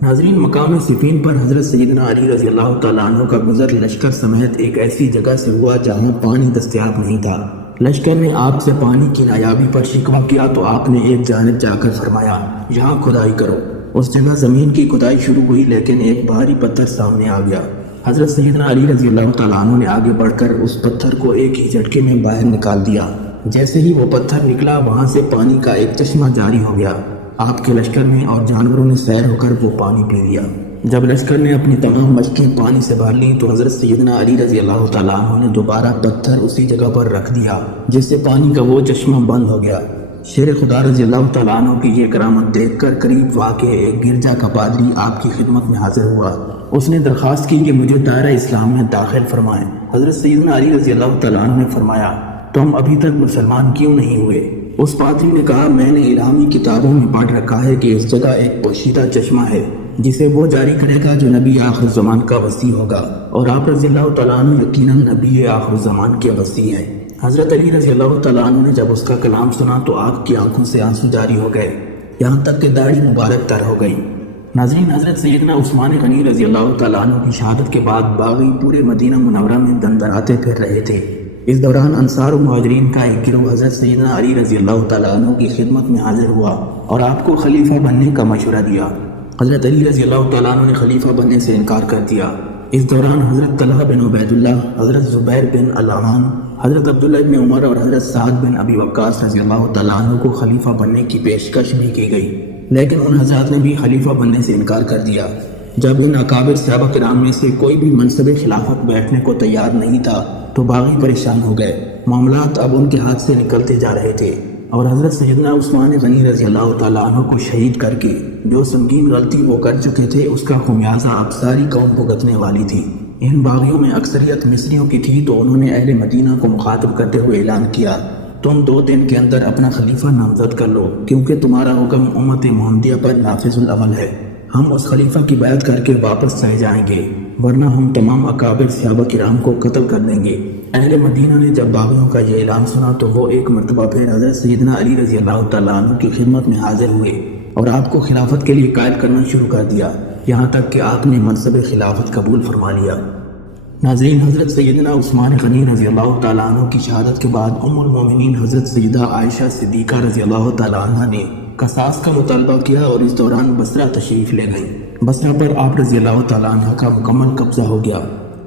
ناظرین، مقام صفین پر حضرت سیدنا علی رضی اللہ تعالیٰ عنہ کا گزر لشکر سمیت ایک ایسی جگہ سے ہوا جہاں پانی دستیاب نہیں تھا۔ لشکر نے آپ سے پانی کی نایابی پر شکوہ کیا تو آپ نے ایک جانب جا کر فرمایا، یہاں کھدائی کرو۔ اس جگہ زمین کی کھدائی شروع ہوئی، لیکن ایک بھاری پتھر سامنے آ گیا۔ حضرت سیدنا علی رضی اللہ تعالیٰ عنہ نے آگے بڑھ کر اس پتھر کو ایک ہی جھٹکے میں باہر نکال دیا۔ جیسے ہی وہ پتھر نکلا، وہاں سے پانی کا ایک چشمہ جاری ہو گیا۔ آپ کے لشکر میں اور جانوروں نے سیر ہو کر وہ پانی پی لیا۔ جب لشکر نے اپنی تمام مشقیں پانی سے بھر لیں تو حضرت سیدنا علی رضی اللہ تعالیٰ عنہ نے دوبارہ پتھر اسی جگہ پر رکھ دیا، جس سے پانی کا وہ چشمہ بند ہو گیا۔ شیر خدا رضی اللہ تعالیٰ عنہ کی یہ کرامت دیکھ کر قریب واقع ایک گرجا کا پادری آپ کی خدمت میں حاضر ہوا۔ اس نے درخواست کی کہ مجھے دائرہ اسلام میں داخل فرمائیں۔ حضرت سیدنا علی رضی اللہ تعالیٰ عنہ نے فرمایا، تم ابھی تک مسلمان کیوں نہیں ہوئے؟ اس پادری نے کہا، میں نے الہامی کتابوں میں پڑھ رکھا ہے کہ اس جگہ ایک پوشیدہ چشمہ ہے جسے وہ جاری کرے گا جو نبی آخر زمان کا وصی ہوگا، اور آپ رضی اللہ تعالیٰ عنہ یقیناً نبی آخر زمان کے وصی ہیں۔ حضرت علی رضی اللہ تعالیٰ عنہ نے جب اس کا کلام سنا تو آپ کی آنکھوں سے آنسو جاری ہو گئے، یہاں تک کہ داڑھی مبارک تر ہو گئی۔ ناظرین، حضرت سیدنا عثمان غنی رضی اللہ تعالیٰ عنہ کی شہادت کے بعد باغی پورے مدینہ منورہ میں دندراتے پھر رہے تھے۔ اس دوران انصار و مہاجرین کا ایک گروہ حضرت سیدنا علی رضی اللہ تعالیٰ عنہ کی خدمت میں حاضر ہوا اور آپ کو خلیفہ بننے کا مشورہ دیا۔ حضرت علی رضی اللہ تعالیٰ عنہ نے خلیفہ بننے سے انکار کر دیا۔ اس دوران حضرت طلحہ بن عبید اللہ، حضرت زبیر بن العوام، حضرت عبداللہ بن عمر اور حضرت سعد بن ابی وقاص رضی اللہ تعالیٰ عنہ کو خلیفہ بننے کی پیشکش بھی کی گئی، لیکن ان حضرات نے بھی خلیفہ بننے سے انکار کر دیا۔ جب ان اکابر صحابہ کرام میں سے کوئی بھی منصب خلافت بیٹھنے کو تیار نہیں تھا تو باغی پریشان ہو گئے۔ معاملات اب ان کے ہاتھ سے نکلتے جا رہے تھے اور حضرت سیدنا عثمان غنی رضی اللہ تعالیٰ عنہ کو شہید کر کے جو سنگین غلطی وہ کر چکے تھے اس کا خمیازہ اب ساری قوم بھگتنے والی تھی۔ ان باغیوں میں اکثریت مصریوں کی تھی تو انہوں نے اہل مدینہ کو مخاطب کرتے ہوئے اعلان کیا، تم 2 دن کے اندر اپنا خلیفہ نامزد کر لو، کیونکہ تمہارا حکم امت محمدیہ پر نافذ العمل ہے۔ ہم اس خلیفہ کی بیعت کر کے واپس چلے جائیں گے، ورنہ ہم تمام اکابر صحابہ کرام کو قتل کر دیں گے۔ اہل مدینہ نے جب باغیوں کا یہ اعلان سنا تو وہ ایک مرتبہ پھر حضرت سیدنا علی رضی اللہ تعالیٰ عنہ کی خدمت میں حاضر ہوئے اور آپ کو خلافت کے لیے قائل کرنا شروع کر دیا، یہاں تک کہ آپ نے منصب خلافت قبول فرما لیا۔ ناظرین، حضرت سیدنا عثمان غنی رضی اللہ تعالیٰ عنہ کی شہادت کے بعد ام المومنین حضرت سیدہ عائشہ صدیقہ رضی اللہ تعالیٰ عنہ نے قصاص کا مطالبہ کیا اور اس دوران بصرہ تشریف لے گئیں۔ بصرہ پر آپ رضی اللہ تعالیٰ عنہ کا مکمل قبضہ ہو گیا۔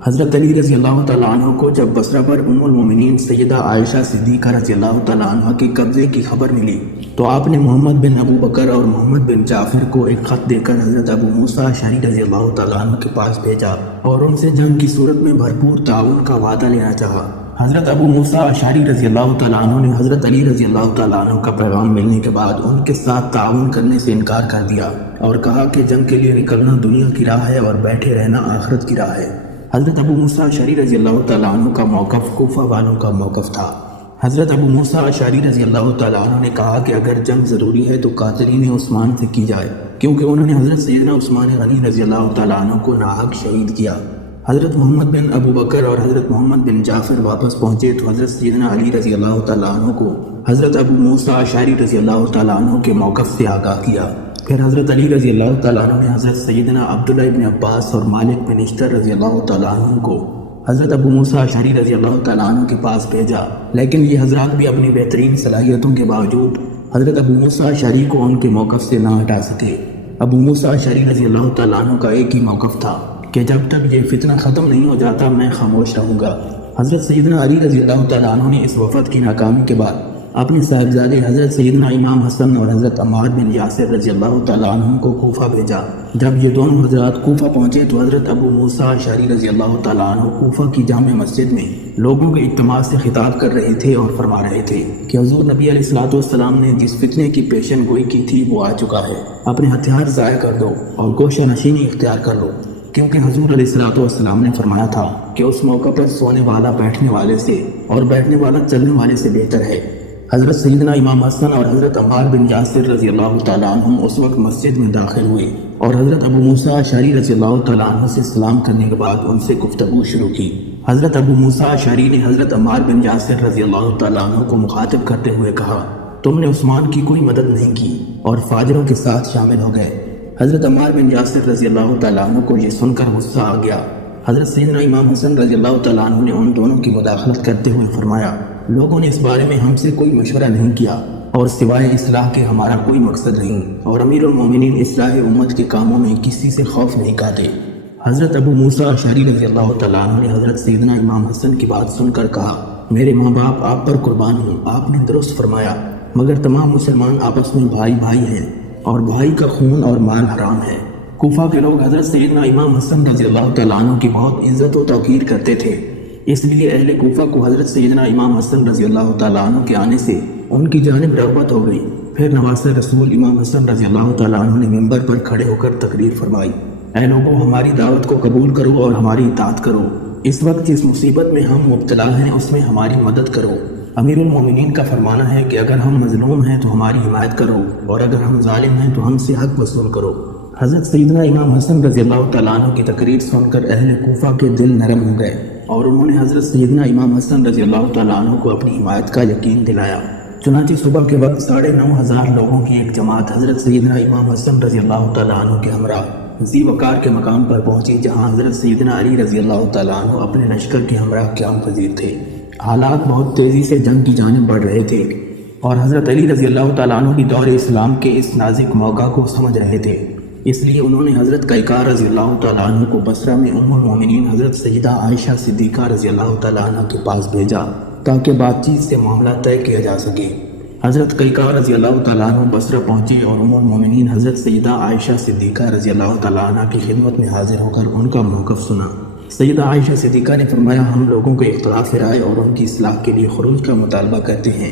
حضرت علی رضی اللہ تعالیٰ عنہ کو جب بصرہ پر ام المومنین سیدہ عائشہ صدیقہ رضی اللہ تعالیٰ عنہ کے قبضے کی خبر ملی تو آپ نے محمد بن ابو بکر اور محمد بن جعفر کو ایک خط دے کر حضرت ابو موسیٰ اشعری رضی اللہ تعالیٰ عنہ کے پاس بھیجا اور ان سے جنگ کی صورت میں بھرپور تعاون کا وعدہ لینا چاہا۔ حضرت ابو موسیٰ اشعری رضی اللہ تعالیٰ عنہ نے حضرت علی رضی اللہ تعالیٰ عنہ کا پیغام ملنے کے بعد ان کے ساتھ تعاون کرنے سے انکار کر دیا اور کہا کہ جنگ کے لیے نکلنا دنیا کی راہ ہے اور بیٹھے رہنا آخرت کی راہ ہے۔ حضرت ابو موسیٰ اشعری رضی اللہ تعالیٰ عنہ کا موقف کوفہ والوں کا موقف تھا۔ حضرت ابو موسیٰ اشعری رضی اللہ تعالیٰ عنہ نے کہا کہ اگر جنگ ضروری ہے تو قاتلین عثمان سے کی جائے، کیونکہ انہوں نے حضرت سیدنا عثمان غنی رضی اللہ تعالیٰ عنہ کو ناحق شہید کیا۔ حضرت محمد بن ابو بکر اور حضرت محمد بن جعفر واپس پہنچے تو حضرت سیدنا علی رضی اللہ تعالیٰ عنہ کو حضرت ابو موسیٰ اشعری رضی اللہ تعالیٰ عنہ کے موقف سے آگاہ کیا۔ پھر حضرت علی رضی اللہ تعالیٰ عنہ نے حضرت سیدنا عبداللہ بن عباس اور مالک بن اشتر رضی اللہ تعالیٰ عنہ کو حضرت ابو موسیٰ اشعری رضی اللہ تعالیٰ عنہ کے پاس بھیجا، لیکن یہ حضرات بھی اپنی بہترین صلاحیتوں کے باوجود حضرت ابو موسیٰ اشعری کو ان کے موقف سے نہ ہٹا سکے۔ ابو موسیٰ اشعری رضی اللہ تعالیٰ عنہ کا ایک ہی موقف تھا کہ جب تک یہ فتنہ ختم نہیں ہو جاتا میں خاموش رہوں گا۔ حضرت سیدنا علی رضی اللہ تعالیٰ عنہ نے اس وفد کی ناکامی کے بعد اپنے صاحبزادے حضرت سیدنا امام حسن اور حضرت عمار بن یاسر رضی اللہ تعالیٰ عنہ کو کوفہ بھیجا۔ جب یہ دونوں حضرات کوفہ پہنچے تو حضرت ابو موسیٰ اشعری رضی اللہ تعالیٰ عنہ کوفہ کی جامع مسجد میں لوگوں کے اجتماع سے خطاب کر رہے تھے اور فرما رہے تھے کہ حضور نبی علیہ الصلوۃ والسلام نے جس فتنے کی پیشن گوئی کی تھی وہ آ چکا ہے، اپنے ہتھیار ضائع کر دو اور گوشہ نشینی اختیار کر لو، کیونکہ حضور علیہ الصلوۃ والسلام نے فرمایا تھا کہ اس موقع پر سونے والا بیٹھنے والے سے اور بیٹھنے والا چلنے والے سے بہتر ہے۔ حضرت سیدنا امام حسن اور حضرت عمار بن یاسر رضی اللہ تعالیٰ عنہ اس وقت مسجد میں داخل ہوئے اور حضرت ابو موسیٰ اشعری رضی اللہ تعالیٰ عنہ سے سلام کرنے کے بعد ان سے گفتگو شروع کی۔ حضرت ابو موسیٰ اشعری نے حضرت عمار بن یاسر رضی اللہ تعالیٰ عنہ کو مخاطب کرتے ہوئے کہا، تم نے عثمان کی کوئی مدد نہیں کی اور فاجروں کے ساتھ شامل ہو گئے۔ حضرت عمار بن یاسر رضی اللہ تعالیٰ عنہ کو یہ سن کر غصہ آ گیا۔ حضرت سیدنا امام حسن رضی اللہ تعالیٰ عنہ نے ان دونوں کی مداخلت کرتے ہوئے فرمایا، لوگوں نے اس بارے میں ہم سے کوئی مشورہ نہیں کیا اور سوائے اصلاح کے ہمارا کوئی مقصد نہیں، اور امیر المومنین اصلاح امت کے کاموں میں کسی سے خوف نہیں کھاتے۔ حضرت ابو موسیٰ اشعری رضی اللہ تعالیٰ عنہ نے حضرت سیدنا امام حسن کی بات سن کر کہا، میرے ماں باپ آپ پر قربان ہوں، آپ نے درست فرمایا، مگر تمام مسلمان آپس میں بھائی بھائی ہیں اور بھائی کا خون اور مال حرام ہے۔ کوفہ کے لوگ حضرت سیدنا امام حسن رضی اللہ تعالیٰ عنہ کی بہت عزت و توقیر کرتے تھے، اس لیے اہل کوفہ کو حضرت سیدنا امام حسن رضی اللہ تعالیٰ عنہ کے آنے سے ان کی جانب رغبت ہو گئی۔ پھر نواسہ رسول امام حسن رضی اللہ تعالیٰ عنہ نے ممبر پر کھڑے ہو کر تقریر فرمائی، اے لوگوں، ہماری دعوت کو قبول کرو اور ہماری اطاعت کرو، اس وقت جس مصیبت میں ہم مبتلا ہیں اس میں ہماری مدد کرو۔ امیر المومنین کا فرمانا ہے کہ اگر ہم مظلوم ہیں تو ہماری حمایت کرو اور اگر ہم ظالم ہیں تو ہم سے حق وصول کرو۔ حضرت سیدنا امام حسن رضی اللہ تعالیٰ عنہ کی تقریر سن کر اہل کوفہ کے دل نرم ہو گئے اور انہوں نے حضرت سیدنا امام حسن رضی اللہ تعالیٰ عنہ کو اپنی حمایت کا یقین دلایا۔ چنانچہ صبح کے وقت 9,500 لوگوں کی ایک جماعت حضرت سیدنا امام حسن رضی اللہ تعالیٰ عنہ کے ہمراہ ذی وقار کے مقام پر پہنچی، جہاں حضرت سیدنا علی رضی اللہ تعالیٰ عنہ اپنے لشکر کے ہمراہ قیام پذیر تھے۔ حالات بہت تیزی سے جنگ کی جانب بڑھ رہے تھے اور حضرت علی رضی اللہ تعالیٰ عنہ بھی دور اسلام کے اس نازک موقع کو سمجھ رہے تھے، اس لیے انہوں نے حضرت قیقار رضی اللہ تعالیٰ عنہ کو بصرہ میں ام المومنین حضرت سیدہ عائشہ صدیقہ رضی اللہ تعالیٰ عنہ کے پاس بھیجا تاکہ بات چیت سے معاملہ طے کیا جا سکے۔ حضرت قیقار رضی اللہ تعالیٰ عنہ بصرہ پہنچے اور ام المومنین حضرت سیدہ عائشہ صدیقہ رضی اللہ تعالیٰ عنہ کی خدمت میں حاضر ہو کر ان کا موقف سنا۔ سیدہ عائشہ صدیقہ نے فرمایا، ہم لوگوں کے اختلاف رائے اور ان کی اصلاح کے لیے خروج کا مطالبہ کرتے ہیں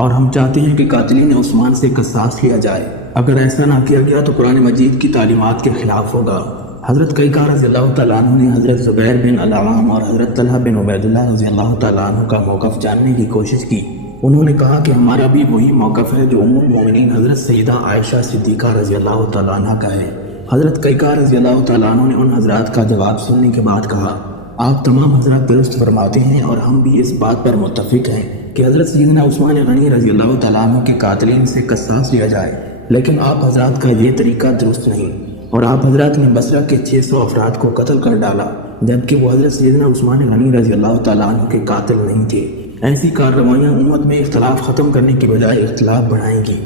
اور ہم چاہتے ہیں کہ قاتلین عثمان سے قصاص لیا جائے، اگر ایسا نہ کیا گیا تو قرآن مجید کی تعلیمات کے خلاف ہوگا۔ حضرت قیقار رضی اللہ تعالیٰ عنہ نے حضرت زبیر بن العوام اور حضرت طلحہ بن عبید اللہ رضی اللہ تعالیٰ عنہ کا موقف جاننے کی کوشش کی۔ انہوں نے کہا کہ ہمارا بھی وہی موقف ہے جو ام المومنین حضرت سیدہ عائشہ صدیقہ رضی اللہ تعالیٰ عنہ کا ہے۔ حضرت قیقار رضی اللہ تعالیٰ عنہ نے ان حضرات کا جواب سننے کے بعد کہا، آپ تمام حضرات درست فرماتے ہیں اور ہم بھی اس بات پر متفق ہیں کہ حضرت سیدنا عثمان غنی رضی اللہ تعالیٰ عنہ کے قاتلین سے قصاص لیا جائے، لیکن آپ حضرات کا یہ طریقہ درست نہیں، اور آپ حضرات نے بصرہ کے 600 افراد کو قتل کر ڈالا جبکہ وہ حضرت سیدنا عثمان غنی رضی اللہ تعالیٰ عنہ کے قاتل نہیں تھے۔ ایسی کارروائیاں امت میں اختلاف ختم کرنے کی بجائے اختلاف بڑھائیں گی۔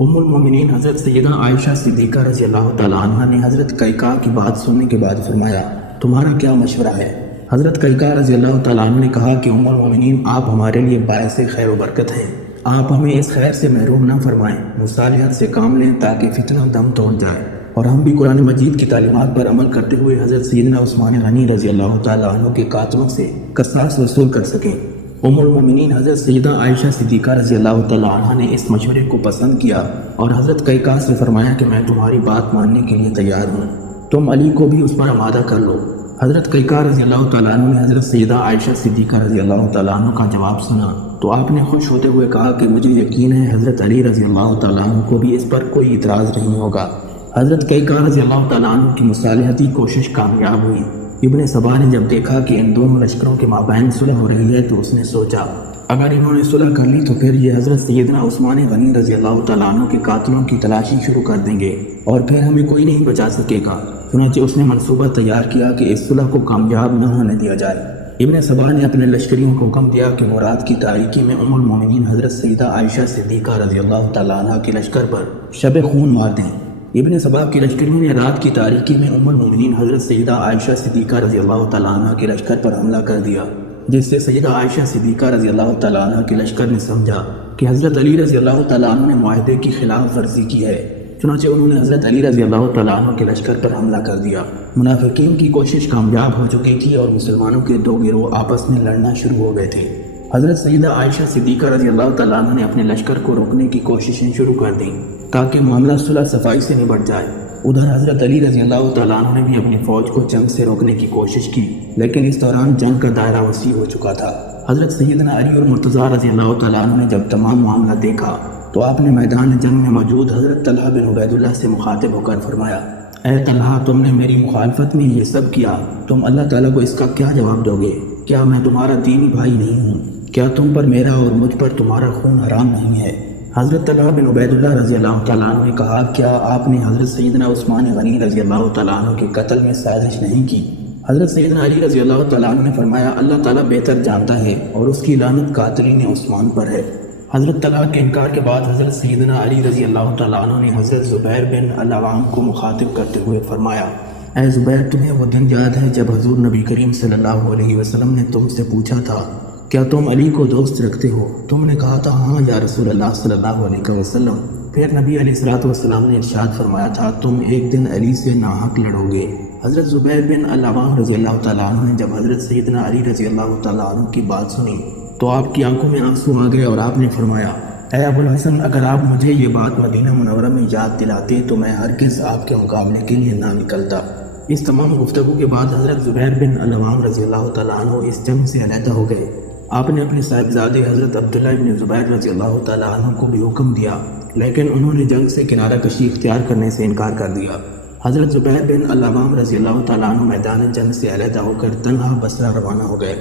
ام المومنین حضرت سیدہ عائشہ صدیقہ رضی اللہ تعالیٰ عنہ نے حضرت قیقار کی بات سننے کے بعد فرمایا، تمہارا کیا مشورہ ہے؟ حضرت قیقار رضی اللہ تعالیٰ عنہ نے کہا کہ ام المومنین، آپ ہمارے لیے باعث خیر و برکت ہیں، آپ ہمیں اس خیر سے محروم نہ فرمائیں، مصالحت سے کام لیں تاکہ فتنہ دم توڑ جائے اور ہم بھی قرآن مجید کی تعلیمات پر عمل کرتے ہوئے حضرت سیدنا عثمان غنی رضی اللہ تعالیٰ عنہ کے قاتلوں سے قصاص وصول کر سکیں۔ ام المومنین حضرت سیدہ عائشہ صدیقہ رضی اللہ تعالیٰ عنہ نے اس مشورے کو پسند کیا اور حضرت قیقار سے فرمایا کہ میں تمہاری بات ماننے کے لیے تیار ہوں، تم علی کو بھی اس پر آمادہ کر لو۔ حضرت قیقار رضی اللہ تعالیٰ عنہ نے حضرت سیدہ عائشہ صدیقہ رضی اللہ تعالیٰ عنہ کا جواب سنا تو آپ نے خوش ہوتے ہوئے کہا کہ مجھے یقین ہے حضرت علی رضی اللہ تعالیٰ عنہ کو بھی اس پر کوئی اعتراض نہیں ہوگا۔ حضرت قیقار رضی اللہ تعالیٰ عنہ کی مصالحتی کوشش کامیاب ہوئی۔ ابن سبا نے جب دیکھا کہ ان دونوں لشکروں کے مابین صلح ہو رہی ہے تو اس نے سوچا اگر انہوں نے صلح کر لی تو پھر یہ حضرت سیدنا عثمان غنی رضی اللہ تعالیٰ عنہ کے قاتلوں کی تلاشی شروع کر دیں گے اور پھر ہمیں کوئی نہیں بچا سکے گا۔ چنانچہ اس نے منصوبہ تیار کیا کہ اس صلح کو کامیاب نہ ہونے دیا جائے۔ ابن سبا نے اپنے لشکریوں کو حکم دیا کہ وہ رات کی تاریکی میں ام المومنین حضرت سیدہ عائشہ صدیقہ رضی اللہ تعالیٰ عنہ کے لشکر پر شب خون مار دیں۔ ابن سبا کی لشکریوں نے رات کی تاریکی میں ام المومنین حضرت سیدہ عائشہ صدیقہ رضی اللہ تعالیٰ عنہ کے لشکر پر حملہ کر دیا جس سے سیدہ عائشہ صدیقہ رضی اللہ تعالیٰ عنہ کے لشکر نے سمجھا کہ حضرت علی رضی اللہ تعالیٰ عنہ نے معاہدے کی خلاف ورزی کی ہے۔ چنانچہ انہوں نے حضرت علی رضی اللہ تعالیٰ عنہ کے لشکر پر حملہ کر دیا۔ منافقین کی کوشش کامیاب ہو چکی تھی اور مسلمانوں کے دو گروہ آپس میں لڑنا شروع ہو گئے تھے۔ حضرت سیدہ عائشہ صدیقہ رضی اللہ تعالیٰ عنہ نے اپنے لشکر کو روکنے کی کوششیں شروع کر دیں تاکہ معاملہ صلح صفائی سے نبٹ جائے۔ ادھر حضرت علی رضی اللہ تعالیٰ عنہ نے بھی اپنی فوج کو جنگ سے روکنے کی کوشش کی، لیکن اس دوران جنگ کا دائرہ وسیع ہو چکا تھا۔ حضرت سیدنا علی اور مرتضیٰ رضی اللہ تعالیٰ عنہ نے جب تمام معاملہ دیکھا تو آپ نے میدان جنگ میں موجود حضرت طلحہ بن عبید اللہ سے مخاطب ہو کر فرمایا، اے طلحہ، تم نے میری مخالفت میں یہ سب کیا، تم اللہ تعالیٰ کو اس کا کیا جواب دو گے؟ کیا میں تمہارا دینی بھائی نہیں ہوں؟ کیا تم پر میرا اور مجھ پر تمہارا خون حرام نہیں ہے؟ حضرت طلحہ بن عبید اللہ رضی اللہ تعالیٰ عنہ نے کہا، کیا آپ نے حضرت سیدنا عثمان غنی رضی اللہ تعالیٰ عنہ کے قتل میں سازش نہیں کی؟ حضرت سیدنا علی رضی اللہ تعالیٰ عنہ نے فرمایا، اللہ تعالیٰ بہتر جانتا ہے اور اس کی لعنت قاتلین عثمان پر ہے۔ حضرت طلحہ کے انکار کے بعد حضرت سیدنا علی رضی اللہ تعالیٰ عنہ نے حضرت زبیر بن العوام کو مخاطب کرتے ہوئے فرمایا، اے زبیر، تمہیں وہ دن یاد ہے جب حضور نبی کریم صلی اللہ علیہ وسلم نے تم سے پوچھا تھا کیا تم علی کو دوست رکھتے ہو؟ تم نے کہا تھا ہاں یا رسول اللہ صلی اللہ علیہ وسلم۔ پھر نبی علیہ الصلوۃ والسلام نے ارشاد فرمایا تھا، تم ایک دن علی سے ناحق لڑو گے۔ حضرت زبیر بن العوام رضی اللہ تعالیٰ عنہ نے جب حضرت سیدنا علی رضی اللہ تعالیٰ عنہ کی بات سنی تو آپ کی آنکھوں میں آنسو آ گئے اور آپ نے فرمایا، اے ابو الحسن، اگر آپ مجھے یہ بات مدینہ منورہ میں یاد دلاتے تو میں ہرگز آپ کے مقابلے کے لیے نہ نکلتا۔ اس تمام گفتگو کے بعد حضرت زبیر بن العوام رضی اللہ تعالیٰ عنہ اس جنگ سے علیحدہ ہو گئے۔ آپ نے اپنے صاحبزادے حضرت عبداللہ بن زبیر رضی اللہ تعالیٰ عنہ کو بھی حکم دیا، لیکن انہوں نے جنگ سے کنارہ کشی اختیار کرنے سے انکار کر دیا۔ حضرت زبیر بن العوام رضی اللہ تعالیٰ عنہ میدان جنگ سے علیحدہ ہو کر تنہا بصرہ روانہ ہو گئے۔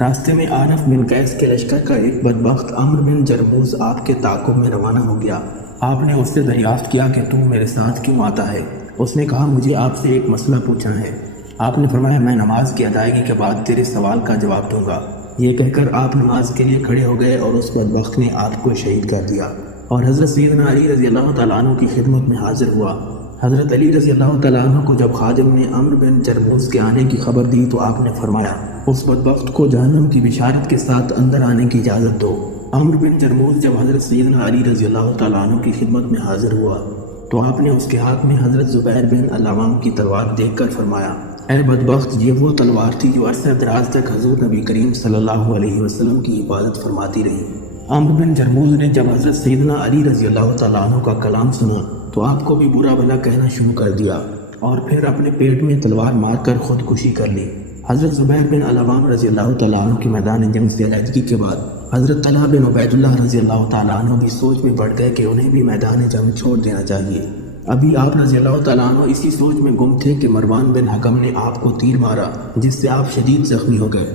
راستے میں عانف بن قیس کے لشکر کا ایک بدبخت عمرو بن جرموز آپ کے تعاقب میں روانہ ہو گیا۔ آپ نے اس سے دریافت کیا کہ تو میرے ساتھ کیوں آتا ہے؟ اس نے کہا، مجھے آپ سے ایک مسئلہ پوچھنا ہے۔ آپ نے فرمایا، میں نماز کی ادائیگی کے بعد تیرے سوال کا جواب دوں گا۔ یہ کہہ کر آپ نماز کے لیے کھڑے ہو گئے اور اس بدبخت نے آپ کو شہید کر دیا اور حضرت سیدنا علی رضی اللہ تعالیٰ عنہ کی خدمت میں حاضر ہوا۔ حضرت علی رضی اللہ تعالیٰ عنہ کو جب خادم نے عمرو بن جرموز کے آنے کی خبر دی تو آپ نے فرمایا، اس بدبخت کو جہنم کی بشارت کے ساتھ اندر آنے کی اجازت دو۔ عمرو بن جرموز جب حضرت سیدنا علی رضی اللہ تعالیٰ عنہ کی خدمت میں حاضر ہوا تو آپ نے اس کے ہاتھ میں حضرت زبیر بن العوام کی تلوار دیکھ کر فرمایا، اے بدبخت، یہ وہ تلوار تھی جو عرصہ دراز تک حضور نبی کریم صلی اللہ علیہ وسلم کی حفاظت فرماتی رہی۔ عمرو بن جرموز نے جب حضرت سیدنا علی رضی اللہ تعالیٰ عنہ کا کلام سنا تو آپ کو بھی برا بھلا کہنا شروع کر دیا اور پھر اپنے پیٹ میں تلوار مار کر خودکشی کر لی۔ حضرت زبیر بن العوام رضی اللہ تعالیٰ عنہ کی میدان جنگ سے علیحدگی کے بعد حضرت طلحہ بن عبید اللہ رضی اللہ تعالیٰ عنہ بھی سوچ میں پڑ گئے کہ انہیں بھی میدان جنگ چھوڑ دینا چاہیے۔ ابھی آپ رضی اللہ تعالیٰ عنہ اسی سوچ میں گم تھے کہ مروان بن حکم نے آپ کو تیر مارا جس سے آپ شدید زخمی ہو گئے۔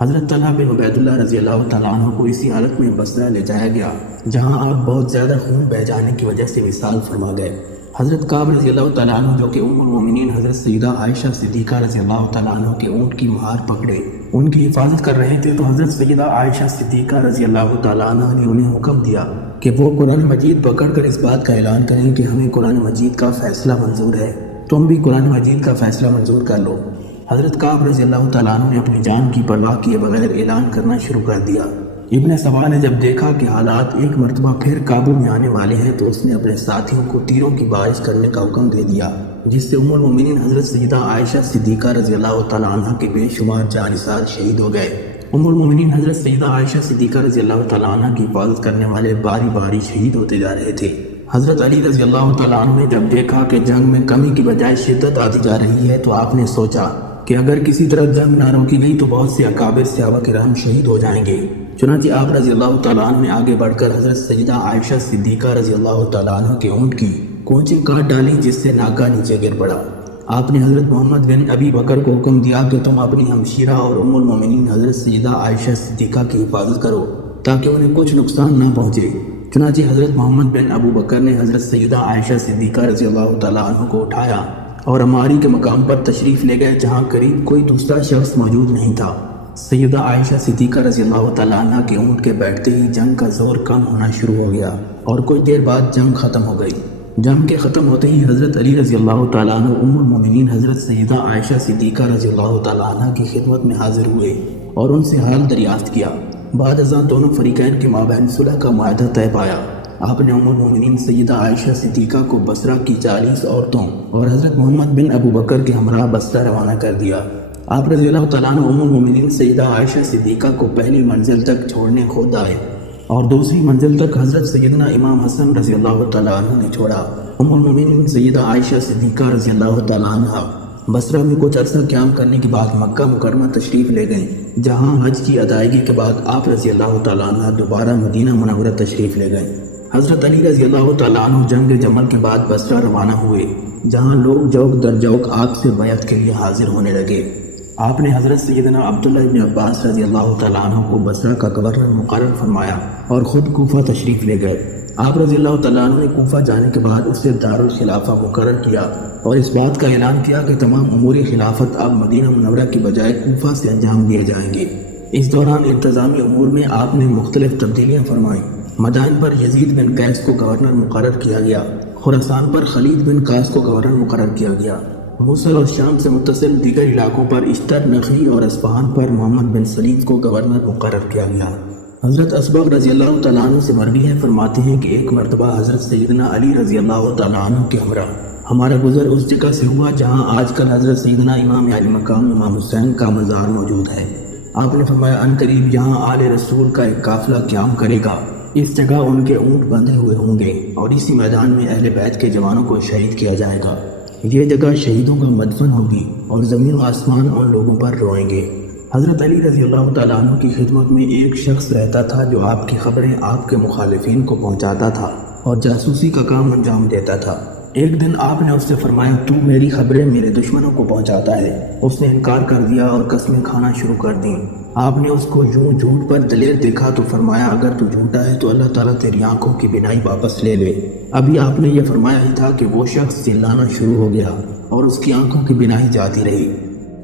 حضرت طلحہ بن عبید اللہ رضی اللہ تعالیٰ عنہ کو اسی حالت میں بصرہ لے جایا گیا جہاں آپ بہت زیادہ خون بہہ جانے کی وجہ سے وصال فرما گئے۔ حضرت کعب رضی اللہ تعالیٰ عنہ جو کہ ام المومنین حضرت سیدہ عائشہ صدیقہ رضی اللہ تعالیٰ عنہ کے اونٹ کی مہار پکڑے ان کی حفاظت کر رہے تھے تو حضرت سیدہ عائشہ صدیقہ رضی اللہ تعالیٰ عنہ نے انہیں حکم دیا کہ وہ قرآن مجید پکڑ کر اس بات کا اعلان کریں کہ ہمیں قرآن مجید کا فیصلہ منظور ہے، تم بھی قرآن مجید کا فیصلہ منظور کر لو۔ حضرت کعب رضی اللہ تعالیٰ عنہ نے اپنی جان کی پرواہ کیے بغیر اعلان کرنا شروع کر دیا۔ ابن سبا نے جب دیکھا کہ حالات ایک مرتبہ پھر قابو میں آنے والے ہیں تو اس نے اپنے ساتھیوں کو تیروں کی بارش کرنے کا حکم دے دیا، جس سے ام المومنین حضرت سیدہ عائشہ صدیقہ رضی اللہ تعالیٰ عنہ کے بے شمار جانثار شہید ہو گئے۔ ام المومنین حضرت سیدہ عائشہ صدیقہ رضی اللہ تعالیٰ عنہ کی حفاظت کرنے والے باری باری شہید ہوتے جا رہے تھے۔ حضرت علی رضی اللہ تعالیٰ عنہ نے جب دیکھا کہ جنگ میں کمی کی بجائے شدت آتی جا رہی ہے تو آپ نے سوچا کہ اگر کسی طرح جنگ نہ روکی گئی تو بہت سے اکابر صحابہ کرام شہید ہو جائیں گے۔ چنانچہ آپ رضی اللہ تعالیٰ عنہ نے آگے بڑھ کر حضرت سیدہ عائشہ صدیقہ رضی اللہ تعالیٰ عنہ کے اونٹ کی کونچیں کاٹ ڈالی جس سے ناکا نیچے گر پڑا۔ آپ نے حضرت محمد بن ابی بکر کو حکم دیا کہ تم اپنی ہمشیرہ اور ام المومنین حضرت سیدہ عائشہ صدیقہ کی حفاظت کرو تاکہ انہیں کچھ نقصان نہ پہنچے۔ چنانچہ حضرت محمد بن ابو بکر نے حضرت سیدہ عائشہ صدیقہ رضی اللہ تعالیٰ عنہ کو اٹھایا اور عماری کے مقام پر تشریف لے گئے جہاں قریب کوئی دوسرا شخص موجود نہیں تھا۔ سیدہ عائشہ صدیقہ رضی اللہ تعالیٰ عنہ کے اونٹ کے بیٹھتے ہی جنگ کا زور کم ہونا شروع ہو گیا اور کچھ دیر بعد جنگ ختم ہو گئی۔ جنگ کے ختم ہوتے ہی حضرت علی رضی اللہ تعالیٰ عنہ ام المومنین حضرت سیدہ عائشہ صدیقہ رضی اللہ تعالیٰ عنہ کی خدمت میں حاضر ہوئے اور ان سے حال دریافت کیا۔ بعد ازاں دونوں فریقین کے مابین صلح کا معاہدہ طے پایا۔ آپ نے ام المومنین سیدہ عائشہ صدیقہ کو بصرہ کی 40 عورتوں اور حضرت محمد بن ابو بکر کے ہمراہ بصرہ روانہ کر دیا۔ آپ رضی اللہ تعالیٰ عنہ ام المومنین سیدہ عائشہ صدیقہ کو پہلی منزل تک چھوڑنے خود آئے اور دوسری منزل تک حضرت سیدنا امام حسن رضی اللہ تعالیٰ عنہ نے چھوڑا۔ ام المومنین سیدہ عائشہ صدیقہ رضی اللہ تعالیٰ عنہ بصرہ میں کچھ عرصہ قیام کرنے کے بعد مکہ مکرمہ تشریف لے گئیں، جہاں حج کی ادائیگی کے بعد آپ رضی اللہ تعالیٰ عنہ دوبارہ مدینہ منورہ تشریف لے گئے۔ حضرت علی رضی اللہ تعالیٰ عنہ جنگ جمل کے بعد بصرہ روانہ ہوئے، جہاں لوگ جوک در جوک آپ سے بیعت کے لیے حاضر ہونے لگے۔ آپ نے حضرت سیدنا عبداللہ بن عباس رضی اللہ تعالیٰ عنہ کو بصرہ کا گورنر مقرر فرمایا اور خود کوفہ تشریف لے گئے۔ آپ رضی اللہ تعالیٰ عنہ نے کوفہ جانے کے بعد اسے دارالخلافہ مقرر کیا اور اس بات کا اعلان کیا کہ تمام امور خلافت اب مدینہ منورہ کی بجائے کوفہ سے انجام دیے جائیں گے۔ اس دوران انتظامی امور میں آپ نے مختلف تبدیلیاں فرمائیں۔ مدائن پر یزید بن قیس کو گورنر مقرر کیا گیا، خراسان پر خالد بن قاس کو گورنر مقرر کیا گیا، موصل اور شام سے متصل دیگر علاقوں پر اشتر، نخی اور اصفہان پر محمد بن سلیم کو گورنر مقرر کیا گیا۔ حضرت اسبغ رضی اللہ تعالیٰ عنہ سے مروی ہے، فرماتے ہیں کہ ایک مرتبہ حضرت سیدنا علی رضی اللہ تعالیٰ عنہ کے ہمراہ ہمارا گزر اس جگہ سے ہوا جہاں آج کل حضرت سیدنا امام علی مقام امام حسین کا مزار موجود ہے۔ آپ نے فرمایا ان قریب یہاں آل رسول کا ایک قافلہ قیام کرے گا، اس جگہ ان کے اونٹ بندھے ہوئے ہوں گے اور اسی میدان میں اہل بیت کے جوانوں کو شہید کیا جائے گا۔ یہ جگہ شہیدوں کا مدفن ہوگی اور زمین و آسمان ان لوگوں پر روئیں گے۔ حضرت علی رضی اللہ تعالیٰ عنہ کی خدمت میں ایک شخص رہتا تھا جو آپ کی خبریں آپ کے مخالفین کو پہنچاتا تھا اور جاسوسی کا کام انجام دیتا تھا۔ ایک دن آپ نے اس سے فرمایا تو میری خبریں میرے دشمنوں کو پہنچاتا ہے۔ اس نے انکار کر دیا اور قسمیں کھانا شروع کر دیں۔ آپ نے اس کو یوں جھوٹ پر دلیر دیکھا تو فرمایا اگر تو جھوٹا ہے تو اللہ تعالیٰ تیری آنکھوں کی بینائی واپس لے لے۔ ابھی آپ نے یہ فرمایا ہی تھا کہ وہ شخص چلانا شروع ہو گیا اور اس کی آنکھوں کی بینائی جاتی رہی۔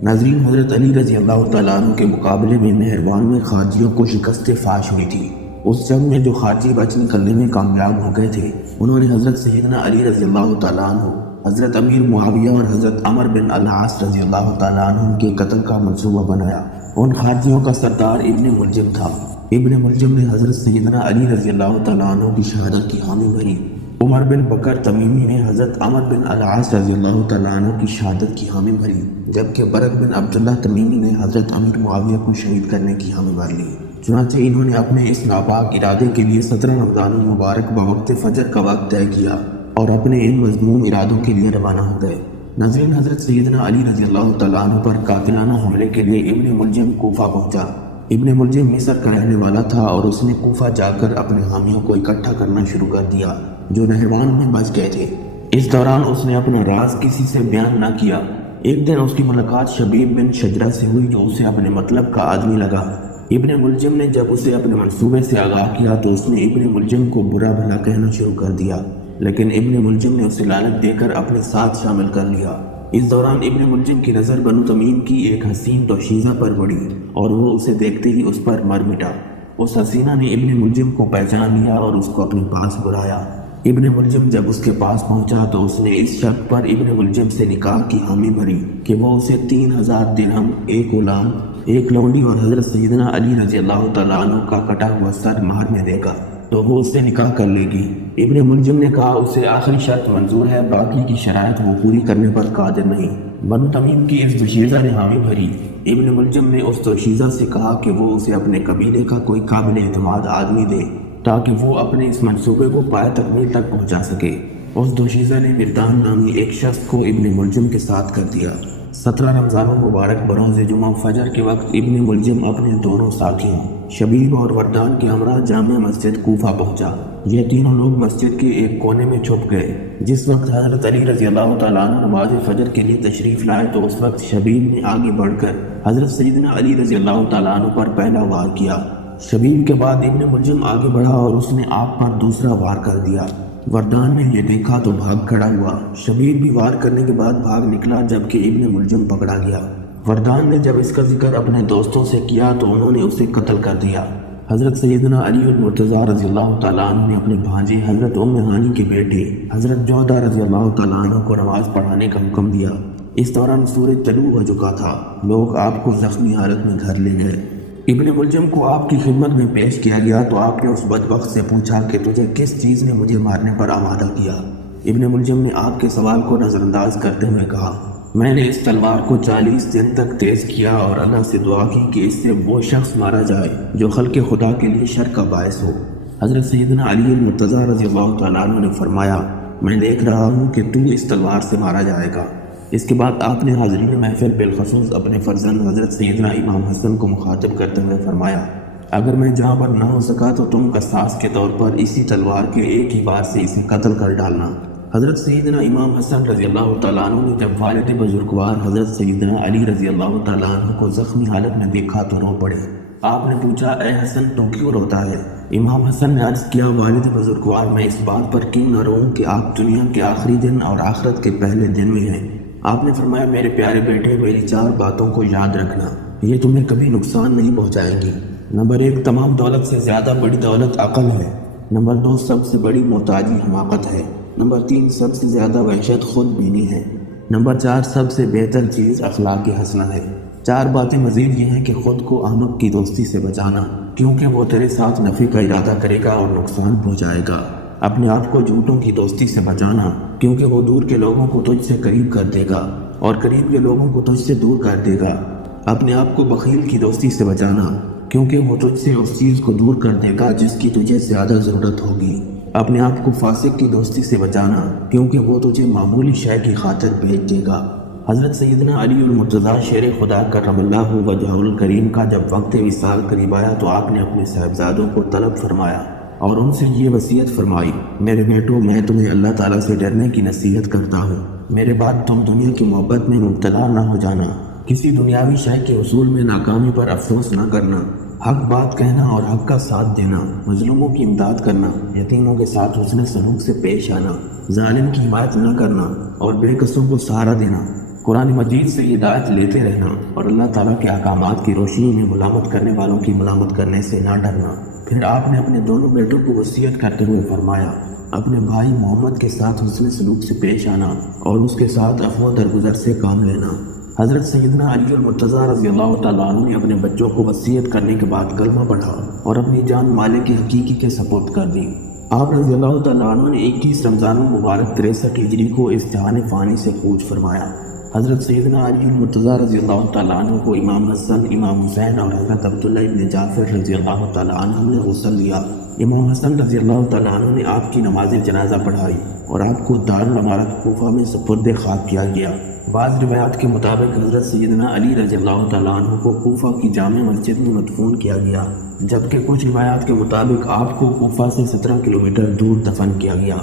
ناظرین، حضرت علی رضی اللہ تعالیٰ عنہ کے مقابلے میں نہروان میں خارجیوں کو شکست فاش ہوئی تھی۔ اس جنگ میں جو خارجی بچ نکلنے میں کامیاب ہو گئے تھے انہوں نے حضرت سیدنا علی رضی اللہ تعالیٰ عنہ، حضرت امیر معاویہ اور حضرت عمر بن العاص رضی اللہ تعالیٰ عنہ کے قتل کا منصوبہ بنایا۔ ان خارجیوں کا سردار ابن ملجم تھا۔ ابن ملجم نے حضرت سیدنا علی رضی اللہ تعالیٰ عنہ کی شہادت کی حامی بھری۔ عمر بن بکر تمیمی نے حضرت عمر بن العاص رضی اللہ تعالیٰ عنہ کی شہادت کی حامی بھری، جبکہ برق بن عبداللہ تمیمی نے حضرت امیر معاویہ کو شہید کرنے کی حامی بھر لی۔ چنانچہ انہوں نے اپنے اس ناپاک ارادے کے لیے 17 رمضان المبارک بوقت فجر کا وقت طے کیا اور اپنے ان مذموم ارادوں کے لیے روانہ ہو گئے۔ ناظرین، حضرت سیدنا علی رضی اللہ تعالیٰ عنہ پر قاتلانہ حملے کے لیے ابن ملجم کوفہ پہنچا۔ ابن ملجم مصر کا رہنے والا تھا اور اس نے کوفہ جا کر اپنے حامیوں کو اکٹھا کرنا شروع کر دیا جو نہروان میں بچ گئے تھے۔ اس دوران اس نے اپنا راز کسی سے بیان نہ کیا۔ ایک دن اس کی ملاقات شبیب بن شجرہ سے ہوئی جو اسے اپنے مطلب کا آدمی لگا۔ ابن ملجم نے جب اسے اپنے منصوبے سے آگاہ کیا تو اس نے ابن ملجم کو برا بھلا کہنا شروع کر دیا، لیکن ابن ملجم نے اسے لعنت دے کر اپنے ساتھ شامل کر لیا۔ اس دوران ابن ملجم کی نظر بنو تمیم کی ایک حسین دوشیزہ پر پڑی اور وہ اسے دیکھتے ہی اس پر مر مٹا۔ اس حسینہ نے ابن ملجم کو پہچان لیا اور اس کو اپنے پاس بلایا۔ ابن ملجم جب اس کے پاس پہنچا تو اس نے اس شرط پر ابن ملجم سے نکاح کی حامی بھری کہ وہ اسے 3000 درہم، ایک غلام، ایک لونڈی اور حضرت سیدنا علی رضی اللہ تعالیٰ عنہ کا کٹا ہوا سر مہر میں دے گا تو وہ اس سے نکاح کر لے گی۔ ابن ملجم نے کہا اسے آخری شرط منظور ہے، باقی کی شرائط وہ پوری کرنے پر قادر نہیں۔ بنو تمیم کی اس دوشیزہ نے حامی بھری۔ ابن ملجم نے اس دوشیزہ سے کہا کہ وہ اسے اپنے قبیلے کا کوئی قابل اعتماد آدمی دے تاکہ وہ اپنے اس منصوبے کو پائے تکمیل تک پہنچا سکے۔ اس دوشیزہ نے مردان نامی ایک شخص کو ابن ملجم کے ساتھ کر دیا۔ 17 رمضان المبارک بروز جمعہ فجر کے وقت ابن ملجم اپنے دونوں ساتھیوں شبیب اور وردان کے ہمراہ جامع مسجد کوفہ پہنچا۔ یہ تینوں لوگ مسجد کے ایک کونے میں چھپ گئے۔ جس وقت حضرت علی رضی اللہ تعالیٰ عنہ نماز فجر کے لیے تشریف لائے تو اس وقت شبیب نے آگے بڑھ کر حضرت سیدنا علی رضی اللہ تعالیٰ عنہ پر پہلا وار کیا۔ شبیب کے بعد ابن ملجم آگے بڑھا اور اس نے آپ پر دوسرا وار کر دیا۔ وردان نے یہ دیکھا تو بھاگ کھڑا ہوا۔ شبیب بھی وار کرنے کے بعد بھاگ نکلا جبکہ ابن ملجم پکڑا گیا۔ وردان نے جب اس کا ذکر اپنے دوستوں سے کیا تو انہوں نے اسے قتل کر دیا۔ حضرت سیدنا علی المرتضیٰ رضی اللہ تعالیٰ عنہ نے اپنے بھانجے حضرت ام ہانی کے بیٹے حضرت جودہ رضی اللہ تعالیٰ عنہ کو نماز پڑھانے کا حکم دیا۔ اس دوران سورج طلوع ہو چکا تھا۔ لوگ آپ کو زخمی حالت میں گھر لے گئے۔ ابن ملجم کو آپ کی خدمت میں پیش کیا گیا تو آپ نے اس بدبخت سے پوچھا کہ تجھے کس چیز نے مجھے مارنے پر آمادہ کیا؟ ابن ملجم نے آپ کے سوال کو نظر انداز کرتے ہوئے کہا، میں نے اس تلوار کو 40 دن تک تیز کیا اور اللہ سے دعا کی کہ اس سے وہ شخص مارا جائے جو خلق خدا کے لیے شر کا باعث ہو۔ حضرت سیدنا علی المرتضیٰ رضی اللہ تعالیٰ عنہ نے فرمایا، میں دیکھ رہا ہوں کہ تو اس تلوار سے مارا جائے گا۔ اس کے بعد آپ نے حاضرین محفل بالخصوص اپنے فرزند حضرت سیدنا امام حسن کو مخاطب کرتے ہوئے فرمایا، اگر میں جہاں پر نہ ہو سکا تو تم قصاص کے طور پر اسی تلوار کے ایک ہی بار سے اسے قتل کر ڈالنا۔ حضرت سیدنا امام حسن رضی اللہ تعالیٰ عنہ نے جب والد بزرگوار حضرت سیدنا علی رضی اللہ تعالیٰ عنہ کو زخمی حالت میں دیکھا تو رو پڑے۔ آپ نے پوچھا، اے حسن تو کیوں روتا ہے؟ امام حسن نے عرض کیا، والد بزرگوار میں اس بات پر کیوں نہ روؤں کہ آپ دنیا کے آخری دن اور آخرت کے پہلے دن میں ہیں۔ آپ نے فرمایا، میرے پیارے بیٹے، میری 4 باتوں کو یاد رکھنا، یہ تمہیں کبھی نقصان نہیں پہنچائیں گی۔ نمبر 1، تمام دولت سے زیادہ بڑی دولت عقل ہے۔ نمبر 2، سب سے بڑی محتاجی حماقت ہے۔ نمبر 3، سب سے زیادہ وحشت خود بینی ہے۔ نمبر 4، سب سے بہتر چیز اخلاق حسنہ ہے۔ 4 باتیں مزید یہ ہیں کہ خود کو احمق کی دوستی سے بچانا، کیونکہ وہ تیرے ساتھ نفع کا ارادہ کرے گا اور نقصان پہنچائے گا۔ اپنے آپ کو جھوٹوں کی دوستی سے بچانا، کیونکہ وہ دور کے لوگوں کو تجھ سے قریب کر دے گا اور قریب کے لوگوں کو تجھ سے دور کر دے گا۔ اپنے آپ کو بخیل کی دوستی سے بچانا، کیونکہ وہ تجھ سے اس چیز کو دور کر دے گا جس کی تجھے زیادہ ضرورت ہوگی۔ اپنے آپ کو فاسق کی دوستی سے بچانا، کیونکہ وہ تجھے معمولی شے کی خاطر بھیج دے گا۔ حضرت سیدنا علی المرتضیٰ شیر خدا کرم اللہ وجہہ الکریم کا جب وقت وصال قریب آیا تو آپ نے اپنے صاحبزادوں کو طلب فرمایا اور ان سے یہ وصیت فرمائی، میرے بیٹو، میں تمہیں اللہ تعالیٰ سے ڈرنے کی نصیحت کرتا ہوں۔ میرے بعد تم دنیا کی محبت میں مبتلا نہ ہو جانا، کسی دنیاوی شے کے حصول میں ناکامی پر افسوس نہ کرنا، حق بات کہنا اور حق کا ساتھ دینا، مظلوموں کی امداد کرنا، یتیموں کے ساتھ حسن سلوک سے پیش آنا، ظالم کی حمایت نہ کرنا اور بے کسوں کو سہارا دینا، قرآن مجید سے ہدایت لیتے رہنا اور اللہ تعالیٰ کے احکامات کی روشنی میں ملامت کرنے والوں کی ملامت کرنے سے نہ ڈرنا۔ پھر آپ نے اپنے دونوں بیٹوں کو وصیت کرتے ہوئے فرمایا، اپنے بھائی محمد کے ساتھ حسن سلوک سے پیش آنا اور اس کے ساتھ عفو درگزر سے کام لینا۔ حضرت سیدنا علی المرتضیٰ رضی اللہ تعالیٰ عنہ نے اپنے بچوں کو وصیت کرنے کے بعد کلمہ پڑھا اور اپنی جان مالک حقیقی کے سپرد کر دی۔ آپ رضی اللہ تعالیٰ عنہ نے 21 رمضان المبارک 63 ہجری کو اس جہان فانی سے کوچ فرمایا۔ حضرت سیدنا علی المرتضیٰ رضی اللہ تعالیٰ عنہ کو امام حسن، امام حسین اور حضرت عبداللہ ابن جعفر رضی اللہ تعالیٰ عنہ نے غسل دیا۔ امام حسن رضی اللہ تعالیٰ عنہ نے آپ کی نماز جنازہ پڑھائی اور آپ کو دارالامارت کوفہ میں سپرد خاک کیا گیا۔ بعض روایات کے مطابق حضرت سیدنا علی رضی اللہ تعالیٰ عنہ کو کوفہ کی جامع مسجد میں مدفون کیا گیا، جبکہ کچھ روایات کے مطابق آپ کو کوفہ سے 17 کلومیٹر دور دفن کیا گیا۔